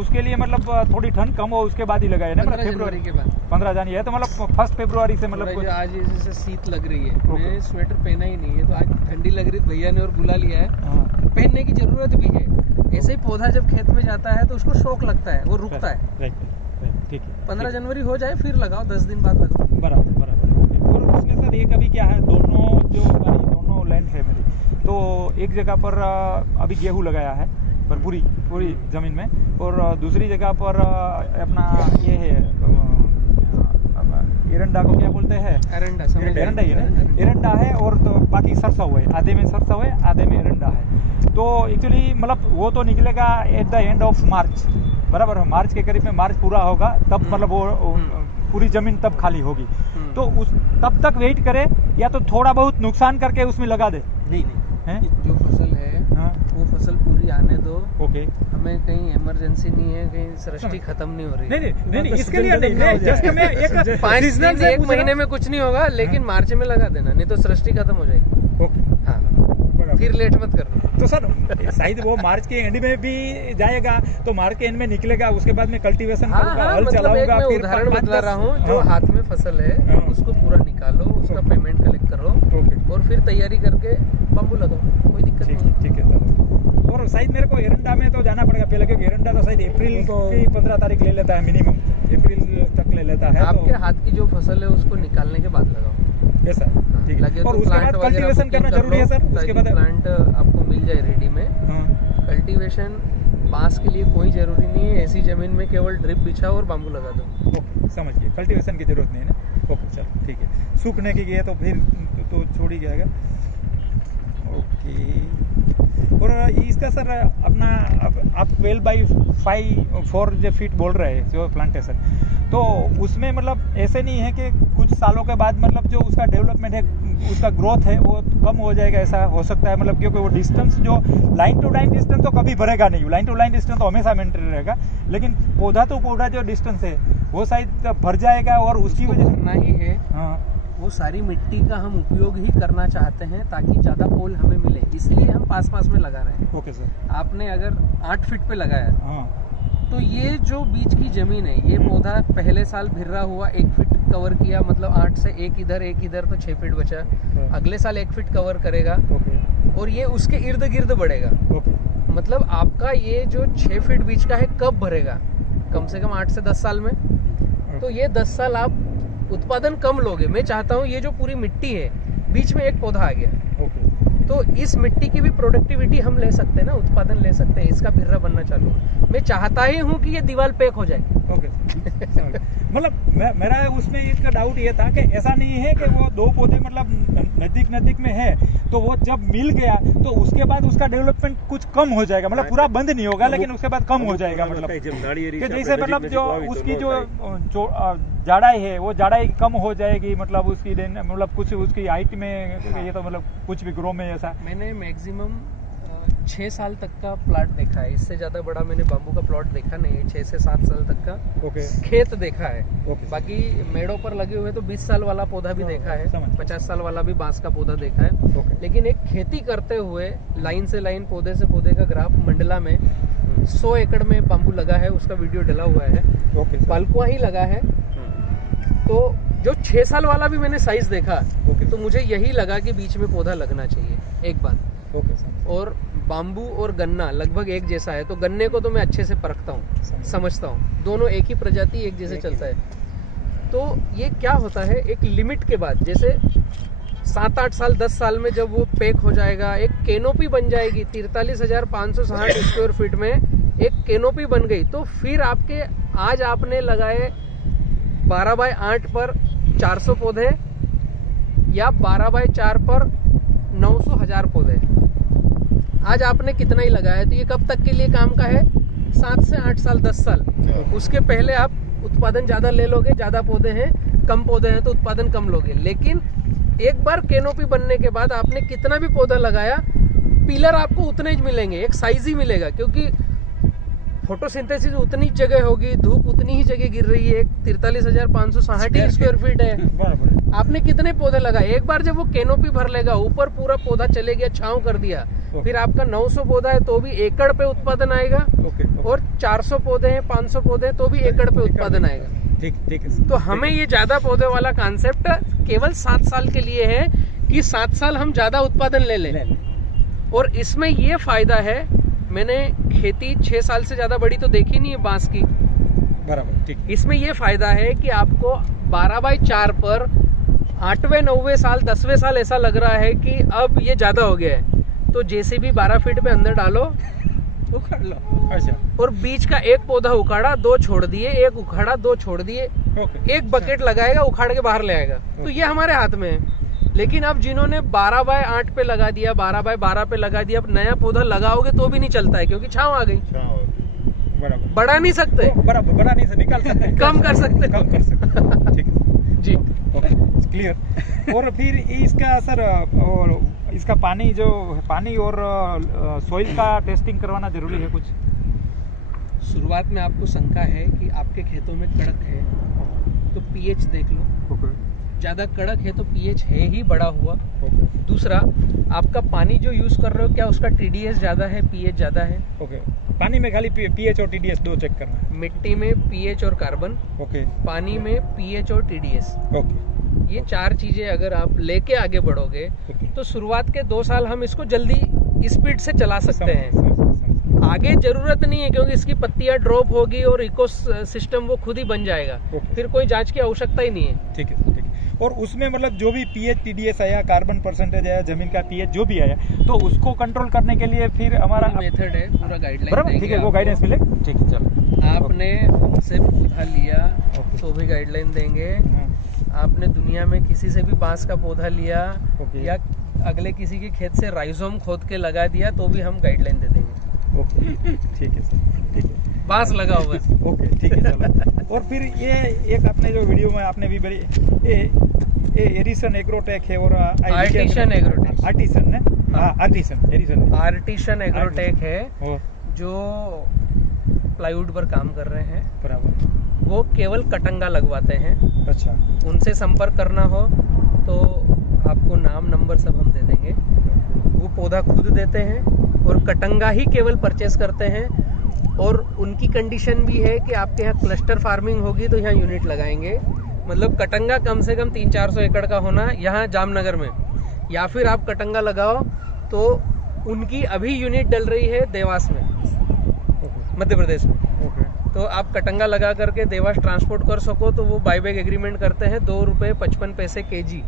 उसके लिए मतलब थोड़ी ठंड कम हो उसके बाद ही लगाए ना, मतलब फरवरी के बाद 15 जनवरी है, तो मतलब 1 फरवरी से मतलब आज जैसे शीत लग रही है, मैंने स्वेटर पहना ही नहीं है, तो आज ठंडी लग रही, भैया ने और बुला लिया है, पहनने की जरूरत भी है। ऐसे ही पौधा जब खेत में जाता है तो उसको शौक लगता है, वो रुकता है। ठीक है, 15 जनवरी हो जाए फिर लगाओ, 10 दिन बाद लगाओ। बराबर। और उसमें सर एक अभी क्या है, दोनों लैंड है मेरी, तो एक जगह पर अभी गेहूं लगाया है पर पूरी जमीन में, और दूसरी जगह पर अपना ये है एरंडा को क्या बोलते हैं, एरंडा ही है ना, एरंडा है, और तो बाकी सरसों है, आधे में सरसों है आधे में एरंडा है। तो एक्चुअली मतलब वो तो निकलेगा at the end of March, बराबर है, मार्च के करीब में, मार्च पूरा होगा तब मतलब वो पूरी जमीन तब खाली होगी, तो उस तब तक वेट करे या तो थोड़ा बहुत नुकसान करके उसमें लगा दे? नहीं है? जो फसल है वो फसल पूरी आने दो। ओके, हमें कहीं इमरजेंसी नहीं है, कहीं सृष्टि खत्म नहीं हो रही है। नहीं, इसके लिए नहीं, जस्ट मैं एक 5 दिन 1 महीने में कुछ नहीं होगा, लेकिन मार्च में लगा देना, नहीं तो सृष्टि खत्म हो जाएगी। ओके, हाँ, फिर लेट मत करना। तो सर शायद वो मार्च के एंड में भी जाएगा, तो मार्च के एंड में निकलेगा, उसके बाद में कल्टीवेशन करूंगा, हल चलाऊंगा। मैं उदाहरण बतला रहा हूँ, जो हाथ में फसल है उसको पूरा निकालो, उसका पेमेंट कलेक्ट करो और फिर तैयारी करके बम्बू लगाओ, कोई दिक्कत नहीं। ठीक है सर। और शायद मेरे को एरंडा में तो जाना पड़ेगा पहले, क्योंकि एरंडा तो शायद अप्रैल की 15 तारीख ले लेता है, मिनिमम अप्रैल तक ले लेता है। आपके हाथ की जो फसल है उसको निकालने के बाद लगाओ, ऐसा ठीक है। और उसके बाद कल्टीवेशन करना जरूरी है सर? उसके बाद प्लांट आपको मिल जाए रेडी में। कल्टीवेशन बांस के लिए कोई जरूरी नहीं है, ऐसी जमीन में केवल ड्रिप बिछाओ और बाम्बू लगा दो। ओके, समझ गए, कल्टीवेशन की जरूरत नहीं है ना। ओके, चलो ठीक है। सूखने की है तो फिर तो छोड़ ही जाएगा। ओके। और इसका सर अपना आप 12x4 जो फीट बोल रहे हैं जो प्लांटेशन, तो उसमें मतलब ऐसे नहीं है कि कुछ सालों के बाद मतलब जो उसका डेवलपमेंट है, उसका ग्रोथ है वो कम हो जाएगा, ऐसा हो सकता है? मतलब क्योंकि वो डिस्टेंस जो लाइन टू लाइन डिस्टेंस तो कभी बढ़ेगा नहीं, लाइन टू लाइन डिस्टेंस तो हमेशा मेंटेन रहेगा, लेकिन पौधा तो पौधा जो डिस्टेंस है वो शायद भर जाएगा और उसकी वजह से नहीं है। हाँ वो सारी मिट्टी का हम उपयोग ही करना चाहते हैं ताकि ज़्यादा पोल हमें मिले, इसलिए हम पास पास में लगा रहे हैं। Okay sir. आपने अगर 8 फीट पे लगाया हाँ तो ये जो बीच की जमीन है, ये पौधा पहले साल भिर्रा हुआ 1 फीट कवर किया, मतलब 8 से एक इधर तो 6 फीट बचा। अगले साल 1 फीट कवर करेगा ओके और ये उसके इर्द गिर्द बढ़ेगा। ओके मतलब आपका ये जो 6 फीट बीच का है कब भरेगा? कम से कम 8 से 10 साल में। तो ये 10 साल आप उत्पादन कम लोगे। मैं चाहता हूँ ये जो पूरी मिट्टी है, बीच में एक पौधा आ गया, ओके तो इस मिट्टी की भी प्रोडक्टिविटी हम ले सकते हैं ना, उत्पादन ले सकते हैं, इसका भिर्रा बनना चालू। मैं चाहता ही हूँ कि ये दीवार पैक हो जाए। ओके मतलब मेरा उसमें एक डाउट ये था कि ऐसा नहीं है कि वो 2 पौधे मतलब नजदीक में है तो वो जब मिल गया तो उसके बाद उसका डेवलपमेंट कुछ कम हो जाएगा, मतलब पूरा बंद नहीं होगा लेकिन उसके बाद कम हो जाएगा, मतलब कि जैसे मतलब जो उसकी जो जाड़ाई है वो जाड़ाई कम हो जाएगी, मतलब उसकी मतलब कुछ उसकी हाइट में ये तो मतलब कुछ भी ग्रो में ऐसा। मैंने मैक्सिमम 6 साल तक का प्लॉट देखा है, इससे ज्यादा बड़ा मैंने बाम्बू का प्लॉट देखा नहीं है। 6 से 7 साल तक का ओके खेत देखा है। ओके। बाकी मेड़ों पर लगे हुए तो 20 साल वाला पौधा भी देखा है, समझ। 50 साल वाला भी बांस का पौधा देखा है। ओके। लेकिन एक खेती करते हुए लाइन से लाइन, पौधे से पौधे का ग्राफ, मंडला में 100 एकड़ में बाम्बू लगा है, उसका वीडियो डला हुआ है। ओके पालकुआ ही लगा है। तो जो 6 साल वाला भी मैंने साइज देखा, ओके। तो मुझे यही लगा कि बीच में पौधा लगना चाहिए, एक बात। Okay sir. और बाम्बू और गन्ना लगभग एक जैसा है, तो गन्ने को तो मैं अच्छे से परखता हूँ, समझता हूँ, दोनों एक ही प्रजाति एक जैसे चलता है। तो ये क्या होता है, एक लिमिट के बाद, जैसे 7-8 साल 10 साल में जब वो पैक हो जाएगा, एक कैनोपी बन जाएगी, 43,560 स्क्वायर फीट में एक कैनोपी बन गई, तो फिर आपके आज आपने लगाए 12x8 पर 400 पौधे या 12x4 पर 900,000 पौधे, आज आपने कितना ही लगाया है, तो ये कब तक के लिए काम का है? 7 से 8 साल 10 साल। उसके पहले आप उत्पादन ज्यादा ले लोगे, ज्यादा पौधे हैं, कम पौधे हैं तो उत्पादन कम लोगे। लेकिन एक बार कैनोपी बनने के बाद आपने कितना भी पौधा लगाया, पिलर आपको उतने ही मिलेंगे, एक साइज ही मिलेगा, क्योंकि फोटोसिंथेसिस उतनी जगह होगी, धूप उतनी ही जगह गिर रही है। 43,560 स्क्वायर फीट है। आपने कितने पौधे लगाए, एक बार जब वो कैनोपी भर लेगा, ऊपर पूरा पौधा चले गया, छांव कर दिया, फिर आपका 900 पौधा है तो भी एकड़ पे उत्पादन आएगा। और 400 पौधे हैं, 500 पौधे हैं तो भी एकड़ पे उत्पादन आएगा। ठीक है। तो हमें ये ज्यादा पौधे वाला कॉन्सेप्ट केवल 7 साल के लिए है कि 7 साल हम ज्यादा उत्पादन ले लें। और इसमें ये फायदा है, मैंने खेती 6 साल से ज्यादा बड़ी तो देखी नहीं है बांस की, बराबर ठीक। इसमें ये फायदा है कि आपको 12x4 पर 8वें 9वें साल 10वें साल ऐसा लग रहा है कि अब ये ज्यादा हो गया है, तो जैसे भी 12 फीट पे अंदर डालो, उखाड़ लो। अच्छा। और बीच का एक पौधा उखाड़ा, 2 छोड़ दिए, एक उखाड़ा, 2 छोड़ दिए, एक बकेट लगाएगा, उखाड़ के बाहर ले आएगा। तो ये हमारे हाथ में है। लेकिन अब जिन्होंने 12x8 पे लगा दिया, 12x12 पे लगा दिया, अब नया पौधा लगाओगे तो भी नहीं चलता है, क्योंकि छांव आ गई। बराबर। बढ़ा नहीं सकते, बराबर बढ़ा नहीं से निकाल सकते, कम कर सकते, कम कर सकते। ठीक है जी, ओके क्लियर। और फिर इसका सर, और इसका पानी और सॉइल का टेस्टिंग करवाना जरूरी है कुछ? शुरुआत में आपको शंका है कि आपके खेतों में कड़क है, तो पीएच देख लो। ज्यादा कड़क है तो पीएच है ही बढ़ा हुआ। दूसरा, आपका पानी जो यूज कर रहे हो, क्या उसका टीडीएस ज्यादा है, पीएच ज्यादा है? ओके। पानी में खाली पीएच और टीडीएस 2 चेक करना है। मिट्टी में पीएच और कार्बन, ओके। पानी में पीएच और टीडीएस, ओके। ये 4 चीजें अगर आप लेके आगे बढ़ोगे तो शुरुआत के 2 साल हम इसको जल्दी स्पीड से चला सकते हैं। आगे जरूरत नहीं है, क्योंकि इसकी पत्तियां ड्रॉप होगी और इको सिस्टम वो खुद ही बन जाएगा। फिर कोई जांच की आवश्यकता ही नहीं है। ठीक है। और उसमें मतलब जो भी पीएच टीडीएस आया, कार्बन परसेंटेज आया, जमीन का पीएच जो भी आया, तो उसको कंट्रोल करने के लिए फिर हमारा मेथड है, पूरा गाइडलाइन। बराबर ठीक है, वो गाइडेंस मिले। ठीक है चलो। आपने हमसे पौधा लिया तो भी गाइडलाइन देंगे। आपने दुनिया में किसी से भी बांस का पौधा लिया या अगले किसी के खेत से राइजोम खोद के लगा दिया तो भी हम गाइडलाइन दे देंगे। ओके ठीक है सर, ठीक है। बांस लगाओ बस। ओके ठीक है चलो। और फिर ये एक आपने जो वीडियो में आपने भी बड़ी ये एरिसन एग्रोटेक है और आर्टिशन एग्रोटेक, आर्टिसन ने आर्टिशन एग्रोटेक है और जो प्लाईवुड पर काम कर रहे हैं। बराबर। वो केवल कटंगा लगवाते हैं। अच्छा। उनसे संपर्क करना हो तो आपको नाम नंबर सब हम दे देंगे। वो पौधा खुद देते हैं और कटंगा ही केवल परचेस करते हैं। और उनकी कंडीशन भी है कि आपके यहाँ क्लस्टर फार्मिंग होगी तो यहाँ यूनिट लगाएंगे। मतलब कटंगा कम से कम 300-400 एकड़ का होना यहाँ जामनगर में, या फिर आप कटंगा लगाओ तो उनकी अभी यूनिट डल रही है देवास में, मध्य प्रदेश में। तो आप कटंगा लगा करके देवास ट्रांसपोर्ट कर सको तो वो बाईबैक एग्रीमेंट करते हैं। 2 रुपये 55 पैसे kg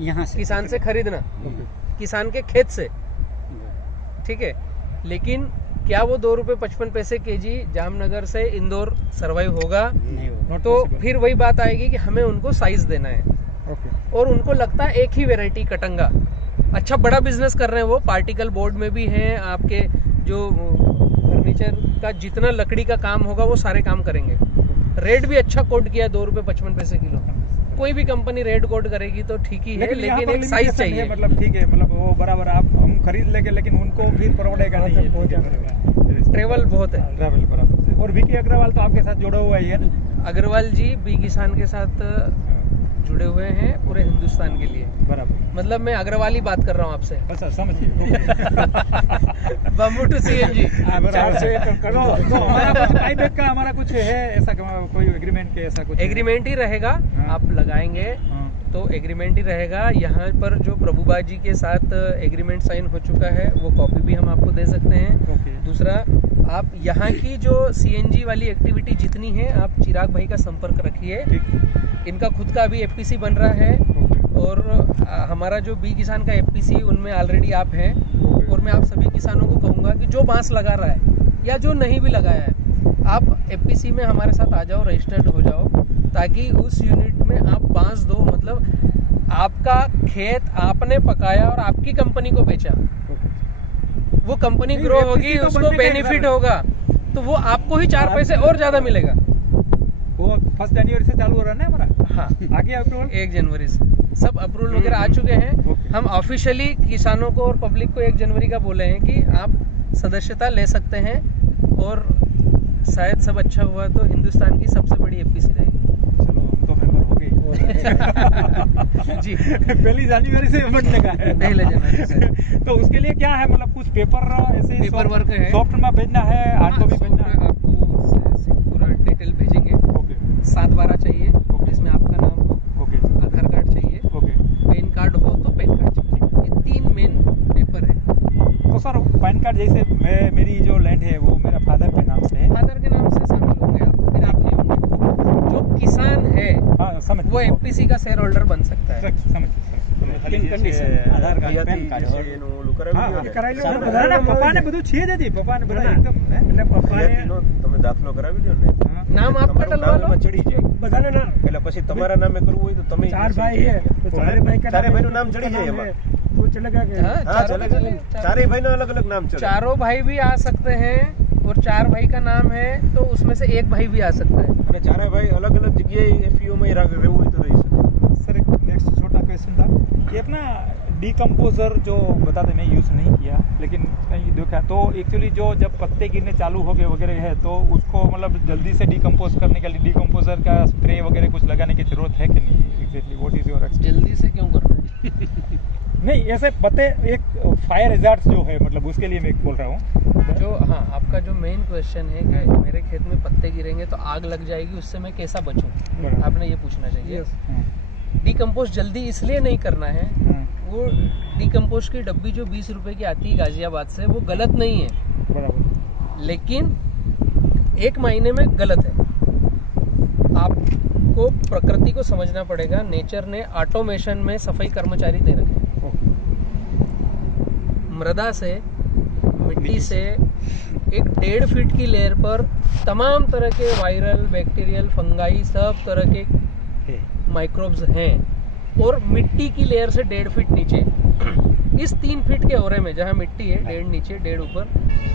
यहाँ से किसान से खरीदना, किसान के खेत से, ठीक है। लेकिन क्या वो 2 रुपये 55 पैसे kg जामनगर से इंदौर सर्वाइव होगा? तो फिर वही बात आएगी कि हमें उनको साइज देना है। और उनको लगता है एक ही वेराइटी कटंगा। अच्छा बड़ा बिजनेस कर रहे हैं वो, पार्टिकल बोर्ड में भी हैं, आपके जो फर्नीचर का जितना लकड़ी का काम होगा वो सारे काम करेंगे। रेट भी अच्छा कोट किया 2 रुपये 55 पैसे किलो। कोई भी कंपनी रेट कोट करेगी तो ठीक ही है, लेकिन एक साइज चाहिए। मतलब ठीक है, मतलब वो बराबर आप हम खरीद लेंगे लेकिन उनको फिर परवड़ेगा नहीं। ट्रेवल बहुत है। ट्रैवल बराबर से। और विकी अग्रवाल तो आपके साथ जुड़ा हुआ ही है ना? अग्रवाल जी बी किसान के साथ जुड़े हुए हैं पूरे हिंदुस्तान के लिए। बराबर। मतलब मैं अग्रवाल ही बात कर रहा हूँ आपसे। अच्छा समझिए। Bamboo to CNG। तो हमारा कुछ बाईबैक का हमारा कुछ है ऐसा कोई एग्रीमेंट के ऐसा कुछ? एग्रीमेंट ही रहेगा। हाँ। आप लगाएंगे तो एग्रीमेंट ही रहेगा। यहाँ पर जो प्रभुबा जी के साथ एग्रीमेंट साइन हो चुका है वो कॉपी भी हम आपको दे सकते हैं। दूसरा, आप यहाँ की जो CNG वाली एक्टिविटी जितनी है आप चिराग भाई का संपर्क रखिए। इनका खुद का अभी FPC बन रहा है और हमारा जो बी किसान का FPC उनमें ऑलरेडी आप हैं। और मैं आप सभी किसानों को कहूँगा कि जो बांस लगा रहा है या जो नहीं भी लगाया है, आप FPC में हमारे साथ आ जाओ, रजिस्टर्ड हो जाओ, ताकि उस यूनिट में आप बांस दो। मतलब आपका खेत आपने पकाया और आपकी कंपनी को बेचा, वो कंपनी ग्रो होगी, उसको बेनिफिट होगा, तो वो आपको ही 4 पैसे और ज्यादा मिलेगा। वो 1 जनवरी से चालू हो रहा है ना हमारा? हाँ, आगे अप्रूवल 1 जनवरी से सब अप्रूवल वगैरह आ चुके हैं। हम ऑफिशियली किसानों को और पब्लिक को 1 जनवरी का बोले हैं कि आप सदस्यता ले सकते हैं। और शायद सब अच्छा हुआ तो हिंदुस्तान की सबसे बड़ी FPC रहेगी। चलो हम तो मेंबर हो गए जी। 1 जनवरी से बनने का है। 1 जनवरी से। तो उसके लिए क्या है, मतलब कुछ पेपर ऐसे पेपर वर्क है, सॉफ्ट में भेजना है, हार्ड कॉपी भेजना है? आपको पूरा डिटेल भेजेंगे। 7/12 चाहिए जिसमें आपका नाम हो, आधार कार्ड चाहिए, पैन कार्ड हो तो पैन कार्ड चाहिए। ये 3 मेन पेपर है। तो सर पैन कार्ड जैसे मेरी जो लैंड है वो मेरा फादर के नाम से है। फादर के नाम से शामिल होंगे आप, फिर आप नहीं होंगे। जो किसान है समझ वो FPC का शेयर होल्डर बन सकता है। आधार कार्ड पैन कार्ड પપ્પાને બધું છે જ પપ્પાને બધા એકદમ એટલે પપ્પાને તમે દાખલો કરાવી લ્યો ને, નામ આપકા ડલવા લો, ચડી જાય બધાને ના એટલે પછી તમારા નામે કરવું હોય તો તમે 4 ભાઈ है तो चारे भाई का ચારે ભાઈનું નામ ચડી જાય એમાં। वो चलेगा कि हाँ, हाँ चलेगा, चारे भाईનું अलग अलग नाम चले। चारों भाई भी आ सकते हैं और 4 भाई का नाम है तो उसमें से 1 भाई भी आ सकता है। અને ચારે ભાઈ अलग अलग જગ્યાએ FEO માં રહેવું હોય તો રહી શકે। सर एक नेक्स्ट छोटा क्वेश्चन था, ये अपना डिकम्पोजर जो बताते मैं यूज़ नहीं किया लेकिन कहीं देखा तो एक्चुअली जो जब पत्ते गिरने चालू हो गए वगैरह है तो उसको मतलब जल्दी से डिकम्पोज करने के लिए डिकम्पोजर का स्प्रे वगैरह कुछ लगाने की जरूरत है कि नहीं? Exactly what is your experience? जल्दी से क्यों कर रहे हैं? नहीं ऐसे पत्ते एक फायर हैजार्ड्स जो है मतलब उसके लिए मैं बोल रहा हूँ। जो हाँ, आपका जो मेन क्वेश्चन है कि मेरे खेत में पत्ते गिरेंगे तो आग लग जाएगी, उससे मैं कैसा बचूं, आपने ये पूछना चाहिए। डिकम्पोज जल्दी इसलिए नहीं करना है, वो डिकम्पोज की डब्बी जो 20 रुपए की आती है गाजियाबाद से वो गलत नहीं है, बराबर, लेकिन 1 महीने में गलत है। आपको प्रकृति को समझना पड़ेगा। नेचर ने ऑटोमेशन में सफाई कर्मचारी दे रखे हैं। मृदा से, मिट्टी से एक 1.5 फीट की लेयर पर तमाम तरह के वायरल, बैक्टीरियल, फंगाई सब तरह के माइक्रोब्स हैं। और मिट्टी की लेयर से 1.5 फीट नीचे इस 3 फीट के ओरे में जहाँ मिट्टी है 1.5 नीचे 1.5 ऊपर,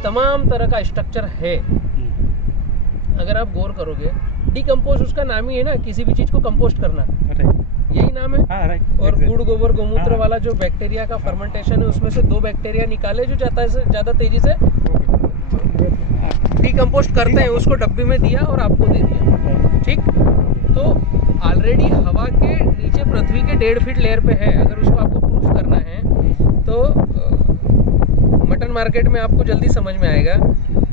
तमाम तरह का स्ट्रक्चर है। अगर आप गौर करोगे, डिकम्पोज उसका नाम ही है ना, किसी भी चीज को कंपोस्ट करना, यही नाम है। और गुड़ गोबर गोमूत्र वाला जो बैक्टीरिया का फर्मेंटेशन है, उसमें से 2 बैक्टीरिया निकाले जो ज्यादा तेजी से डिकम्पोस्ट करते हैं, उसको डब्बी में दिया और आपको दे दिया। ठीक, तो ऑलरेडी हवा के नीचे पृथ्वी के 1.5 फीट लेयर पे है। अगर उसको आपको प्रूफ करना है तो मटन मार्केट में आपको जल्दी समझ में आएगा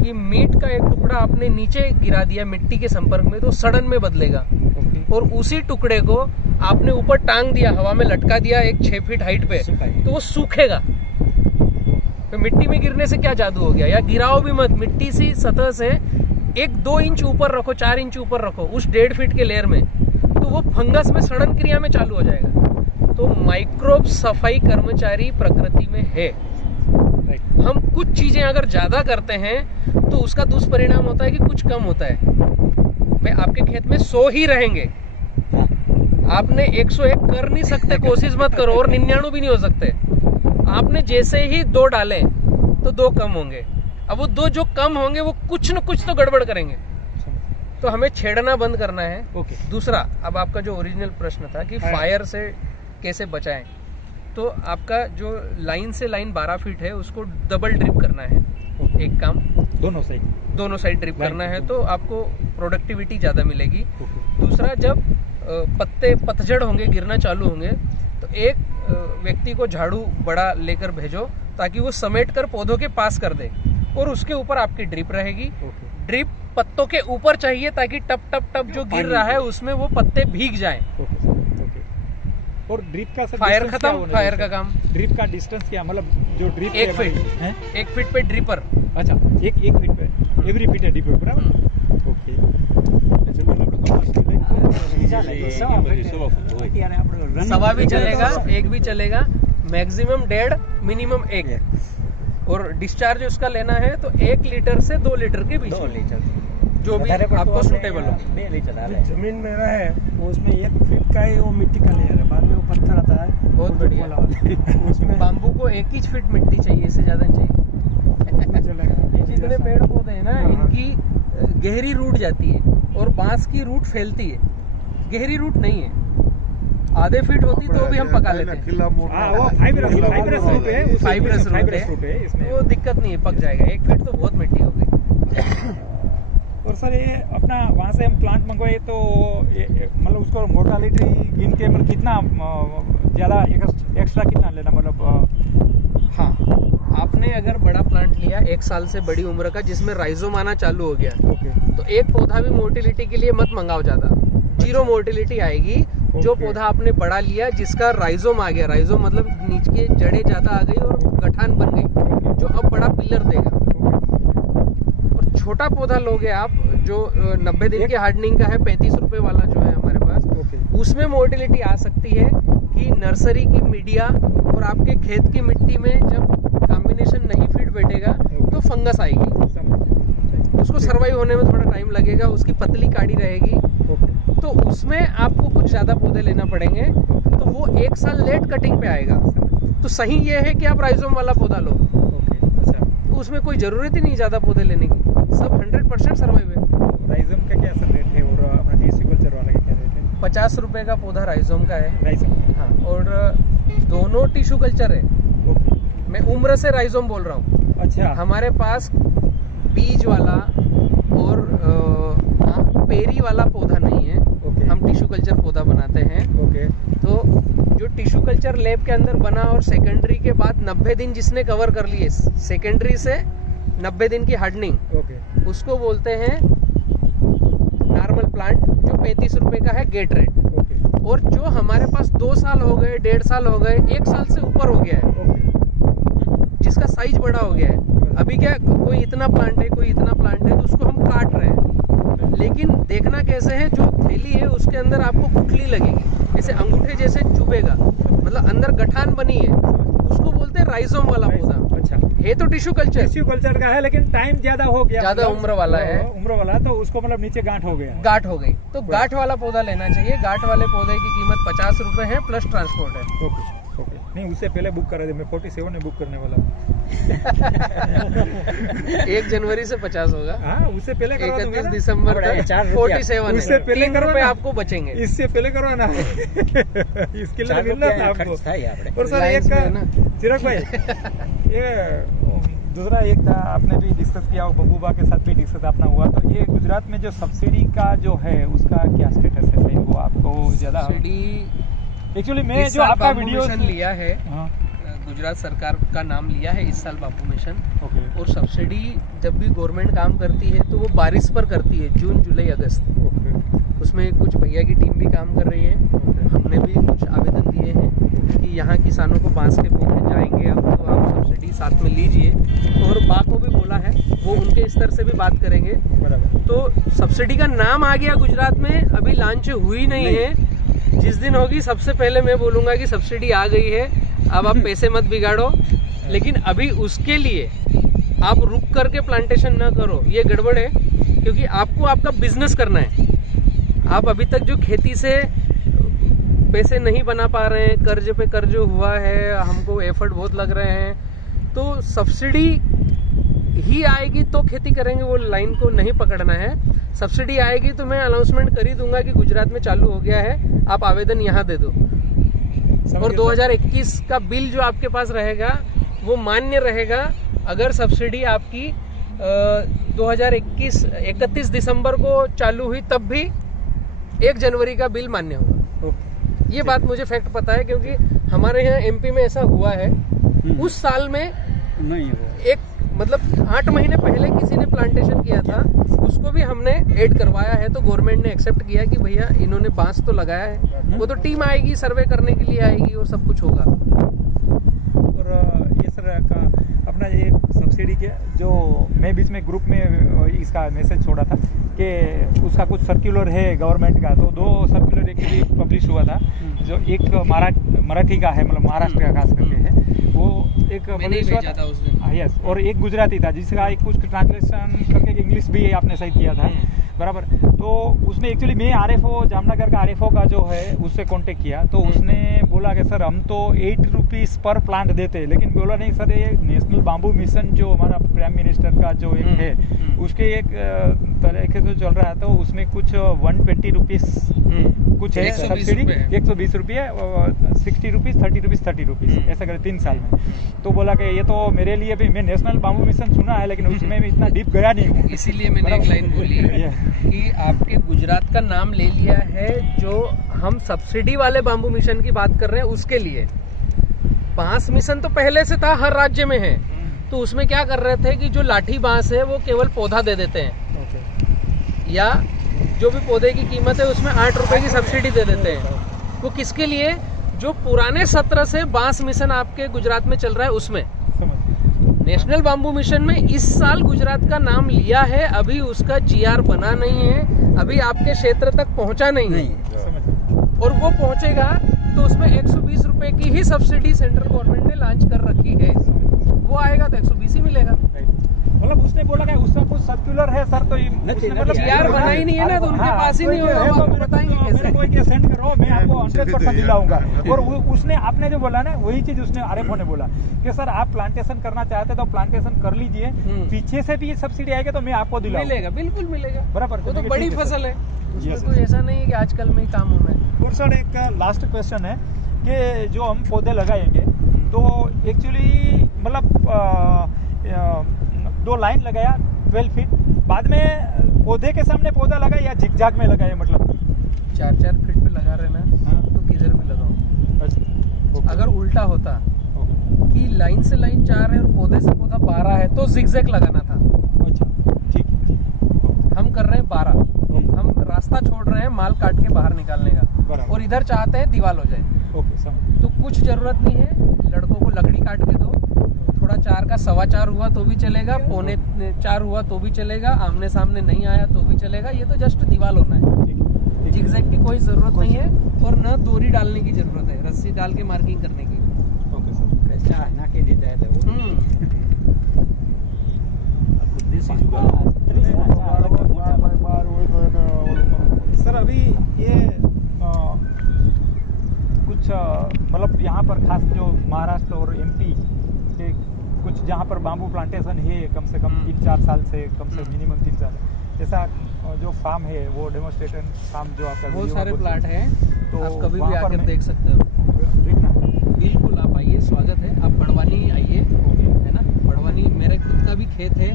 कि मीट का एक टुकड़ा आपने नीचे गिरा दिया मिट्टी के संपर्क में तो सड़न में बदलेगा, और उसी टुकड़े को आपने ऊपर टांग दिया, हवा में लटका दिया एक 6 फीट हाइट पे, तो वो सूखेगा। तो मिट्टी में गिरने से क्या जादू हो गया? या गिराओ भी मत, मिट्टी सी सतह से 1-2 इंच ऊपर रखो, 4 इंच ऊपर रखो उस 1.5 फीट के लेयर में, तो वो फंगस में सड़न क्रिया में चालू हो जाएगा। तो माइक्रोब सफाई कर्मचारी प्रकृति में है। हम कुछ चीजें अगर ज्यादा करते हैं तो उसका दुष्परिणाम होता है कि कुछ कम होता है। भाई आपके खेत में 100 ही रहेंगे, आपने 101 कर नहीं सकते, कोशिश मत करो, और 99 भी नहीं हो सकते। आपने जैसे ही 2 डाले तो 2 कम होंगे। अब वो 2 जो कम होंगे वो कुछ न कुछ तो गड़बड़ करेंगे, तो हमें छेड़ना बंद करना है। दूसरा, अब आपका जो ओरिजिनल प्रश्न था कि फायर से कैसे बचाएं, तो आपका जो लाइन से लाइन 12 फीट है उसको डबल ड्रिप करना है। एक काम, दोनों साइड ड्रिप करना है तो आपको प्रोडक्टिविटी ज्यादा मिलेगी। दूसरा, जब पतझड़ होंगे, गिरना चालू होंगे, तो एक व्यक्ति को झाड़ू बड़ा लेकर भेजो ताकि वो समेट कर पौधों के पास कर दे, और उसके ऊपर आपकी ड्रिप रहेगी। ड्रिप पत्तों के ऊपर चाहिए ताकि टप टप टप जो गिर रहा है उसमें वो पत्ते भीग जाएं। और ड्रिप का फायर खत्म, फायर का काम। ड्रिप का डिस्टेंस क्या, मतलब जो ड्रिप 1 फीट, 1 फीट पे ड्रिपर। अच्छा, एक फीट पे एवरी फीट है ड्रिपर, बराबर। सवा भी चलेगा, 1 भी चलेगा, मैक्सिमम 1.5, मिनिमम 1। और डिस्चार्ज उसका लेना है तो 1 लीटर से 2 लीटर के बीच, 2 लीटर जो भी आपको सूटेबल हो। जमीन में है उसमें 1 फीट का ही वो मिट्टी का लेयर है, बाद में वो पत्थर आता है। बहुत बढ़िया। उसमें बाम्बू को 1 इंच फीट मिट्टी चाहिए, इससे ज्यादा नहीं चाहिए। ये जितने पेड़ पौधे हैं ना, इनकी गहरी रूट जाती है, और बांस की रूट फैलती है, गहरी रूट नहीं है। आधे फीट होती तो भी हम पका लेते हैं। वो फाइब्रस रूट है, वो दिक्कत नहीं है, पक जाएगा। 1 फीट तो बहुत मिट्टी हो गई। और सर ये अपना वहाँ से हम प्लांट मंगवाए तो मतलब उसको मोर्टालिटी गिन के मतलब कितना ज़्यादा एक्स्ट्रा कितना लेना, मतलब हाँ, आपने अगर बड़ा प्लांट लिया 1 साल से बड़ी उम्र का जिसमें राइजोम आना चालू हो गया, तो एक पौधा भी मोर्टिलिटी के लिए मत मंगाओ ज्यादा, 0 मोर्टिलिटी आएगी। जो पौधा आपने बड़ा लिया जिसका राइजोम आ गया, राइजोम मतलब नीचे की जड़ें ज्यादा आ गई और गठान बन गई, जो अब बड़ा पिलर देगा। और छोटा पौधा लोगे आप जो 90 दिन के हार्डनिंग का है, 35 रुपए वाला जो है हमारे पास, उसमें मोर्टिलिटी आ सकती है कि नर्सरी की मीडिया और आपके खेत की मिट्टी में जब कॉम्बिनेशन नहीं फिट बैठेगा तो फंगस आएगी, उसको सर्वाइव होने में थोड़ा टाइम लगेगा, उसकी पतली काड़ी रहेगी, तो उसमें आपको कुछ ज्यादा पौधे लेना पड़ेंगे, तो वो 1 साल लेट कटिंग पे आएगा। तो सही ये है कि आप राइजोम वाला पौधा लो, तो उसमें कोई जरूरत ही नहीं ज्यादा पौधे लेने की, सब 100% सर्वाइव है। राइजोम का क्या सर रेट है और अपना टिश्यू कल्चर वाला का क्या रेट है? 50 रुपए का पौधा राइजोम का है। राइजोम, हाँ, और दोनों टिश्यू कल्चर है। मैं उम्र से राइजोम बोल रहा हूँ। अच्छा, हमारे पास बीज वाला और पेरी वाला पौधा नहीं है। हम टिश्यू कल्चर पौधा बनाते हैं। तो जो टिश्यू कल्चर लैब के अंदर बना और सेकेंडरी के बाद 90 दिन जिसने कवर कर लिए, सेकेंडरी से 90 दिन की हार्डनिंग, उसको बोलते हैं नॉर्मल प्लांट, जो 35 रुपए का है गेट रेट। और जो हमारे पास 2 साल हो गए, 1.5 साल हो गए, 1 साल से ऊपर हो गया है, जिसका साइज बड़ा हो गया है, अभी क्या कोई इतना प्लांट है, कोई इतना प्लांट है, तो उसको हम काट रहे हैं। लेकिन देखना कैसे है, जो थैली है उसके अंदर आपको गुठली लगेगी, जैसे अंगूठे जैसे चुभेगा, मतलब अंदर गठान बनी है, उसको बोलते हैं राइजोम वाला पौधा। अच्छा, है तो टिश्यू कल्चर का है, लेकिन टाइम ज्यादा हो गया, ज्यादा उम्र वाला है, उम्र वाला, तो उसको मतलब नीचे गांठ हो गया, गांठ हो गई, तो गांठ वाला पौधा लेना चाहिए। गांठ वाले पौधे की कीमत 50 रुपए है प्लस ट्रांसपोर्ट है। ओके। नहीं, उससे पहले बुक करा थे, मैं 47 में बुक करने वाला हूँ। 1 जनवरी से 50 होगा। हाँ, उससे पहले करवा दूंगा 31 ना। दिसंबर तक 47 उससे पहले 3 करवाना। रुपए आपको बचेंगे। इससे पहले करवाना है। इसके लिए मिलना था आपको। और सर Reliance एक में है ना। चिराग भाई, ये दूसरा एक था, आपने भी डिस्कस किया, बबूबा के साथ भी डिस्कस अपना हुआ, तो ये गुजरात में जो सब्सिडी का जो है उसका क्या स्टेटस है भाई? वो आपको ज्यादा एक्चुअली मैं जो आपका वीडियो लिया है, हाँ, गुजरात सरकार का नाम लिया है इस साल बापू मिशन। ओके और सब्सिडी जब भी गवर्नमेंट काम करती है तो वो बारिश पर करती है, जून जुलाई अगस्त। ओके उसमें कुछ भैया की टीम भी काम कर रही है। हमने भी कुछ आवेदन दिए हैं कि यहाँ किसानों को बांस के पौधे जाएंगे अब, तो आप सब्सिडी साथ में लीजिए। और बा को भी बोला है, वो उनके स्तर से भी बात करेंगे। बराबर। तो सब्सिडी का नाम आ गया गुजरात में, अभी लॉन्च हुई नहीं है। जिस दिन होगी सबसे पहले मैं बोलूँगा कि सब्सिडी आ गई है, अब आप पैसे मत बिगाड़ो। लेकिन अभी उसके लिए आप रुक करके प्लांटेशन ना करो, ये गड़बड़ है। क्योंकि आपको आपका बिजनेस करना है। आप अभी तक जो खेती से पैसे नहीं बना पा रहे हैं, कर्ज पे कर्ज हुआ है, हमको एफर्ट बहुत लग रहे हैं, तो सब्सिडी ही आएगी तो खेती करेंगे, वो लाइन को नहीं पकड़ना है। सब्सिडी आएगी तो मैं अनाउंसमेंट कर ही दूंगा कि गुजरात में चालू हो गया है, आप आवेदन यहाँ दे दो। और 2021 का बिल जो आपके पास रहेगा वो मान्य रहेगा। अगर सब्सिडी आपकी 31 दिसंबर को चालू हुई तब भी 1 जनवरी का बिल मान्य होगा। ये बात मुझे फैक्ट पता है, क्योंकि हमारे यहाँ एमपी में ऐसा हुआ है। उस साल में नहीं एक मतलब 8 महीने पहले किसी ने प्लांटेशन किया था, उसको भी हमने ऐड करवाया है। तो गवर्नमेंट ने एक्सेप्ट किया कि भैया इन्होंने बांस तो लगाया है। वो तो टीम आएगी, सर्वे करने के लिए आएगी और सब कुछ होगा। और ये सर का अपना ये सब्सिडी के जो मैं बीच में ग्रुप में इसका मैसेज छोड़ा था कि उसका कुछ सर्कुलर है गवर्नमेंट का, तो 2 सर्कुलर एक्चुअली पब्लिश हुआ था। जो एक मराठी का है, मतलब महाराष्ट्र का खास करके है, वो एक पब्लिश हुआ था उस दिन। यस, और एक गुजराती था जिसका एक कुछ ट्रांसलेशन करके इंग्लिश भी आपने सही किया था, बराबर। तो उसमें एक्चुअली मैं आरएफओ जामनगर का आरएफओ का जो है उससे कांटेक्ट किया, तो उसने बोला कि सर हम तो 8 रुपीज़ पर प्लांट देते हैं, लेकिन बोला नहीं सर, ये नेशनल बाम्बू मिशन जो हमारा प्राइम मिनिस्टर का जो एक है उसके एक तरीके से चल रहा है, तो उसमें कुछ 120 रुपीज़ कुछ है सब्सिडी, 120 रुपये, 60 रुपीज़, 30 रुपीज़, 30 रुपीज़, ऐसा करे 3 साल में। तो बोला कि ये तो मेरे लिए भी, मैं नेशनल बाम्बू मिशन सुना है लेकिन उसमें भी इतना डीप गया नहीं हूँ, इसीलिए मैंने एक लाइन बोली कि आपके गुजरात का नाम ले लिया है। जो हम सब्सिडी वाले बाम्बू मिशन की बात कर रहे हैं उसके लिए, बांस मिशन तो पहले से था, हर राज्य में है। तो उसमें क्या कर रहे थे कि जो लाठी बांस है वो केवल पौधा दे देते हैं, या जो भी पौधे की कीमत है उसमें 8 रुपए की सब्सिडी दे देते हैं। वो किसके लिए? जो पुराने सत्र से बांस मिशन आपके गुजरात में चल रहा है उसमें। नेशनल बाम्बू मिशन में इस साल गुजरात का नाम लिया है, अभी उसका जीआर बना नहीं है, अभी आपके क्षेत्र तक पहुंचा नहीं है। और वो पहुंचेगा तो उसमें 120 रुपए की ही सब्सिडी सेंट्रल गवर्नमेंट ने लॉन्च कर रखी है। वो आएगा तो 120 ही मिलेगा। मतलब उसने बोला कि उसका कुछ सर्कुलर है सर, तो मतलब जीआर बना ही नहीं है ना, तो उनके पास ही नहीं होगा, वो आपको बताएंगे कैसे। कोई के सेंड करो, मैं आपको 100% दिलाऊंगा। और उसने, आपने जो बोला ना वही चीज उसने आरएफओ ने बोला कि सर आप प्लांटेशन करना चाहते तो प्लांटेशन कर लीजिए, पीछे से भी ये सब्सिडी आएगा तो मैं आपको दिलाऊंगा। मिलेगा, बिल्कुल मिलेगा, बराबर। वो तो बड़ी फसल है, उसमें कोई ऐसा नहीं है कि आजकल में ही काम होना है। और सर एक लास्ट क्वेश्चन है कि जो हम पौधे लगाएंगे तो एक्चुअली मतलब 2 लाइन लगाया 12 फीट, बाद में पौधे के सामने पौधा लगा या झिकझाक में लगाया? मतलब 4-4 फीट पे लगा रहे ना, तो किधर भी लगाओ। अच्छा, अगर उल्टा होता कि लाइन से लाइन 4 है और पौधे से पौधा 12 है तो जिगजैग लगाना था। अच्छा, ठीक है। हम कर रहे हैं 12, हम रास्ता छोड़ रहे हैं माल काट के बाहर निकालने का, और इधर चाहते हैं दीवार हो जाए। ओके, समझ। तो कुछ जरूरत नहीं है, लड़कों को लकड़ी काट के दो, थोड़ा 4 का 4.25 हुआ तो भी चलेगा, 3.25 हुआ तो भी चलेगा, आमने सामने नहीं आया तो भी चलेगा। ये तो जस्ट दीवार होना है, जिगजैग की कोई जरूरत नहीं है, और न दोरी डालने की जरूरत है, रस्सी डाल के मार्किंग करने की। ओके सर, नाखी दीदा એટલે सर अभी ये कुछ मतलब यहाँ पर खास जो जहाँ पर बाम्बू प्लांटेशन है कम से कम 3-4 साल से, कम से मिनिमम 3 साल, ऐसा जो फार्म है वो डेमोस्ट्रेशन फार्म जो आपका बहुत सारे प्लाट हैं, तो आप कभी भी वहाँ पर आकर देख सकते हो। देखना बिल्कुल आप आइए, स्वागत है। आप बड़वानी आइए, है ना। बड़वानी मेरे खुद का भी खेत है।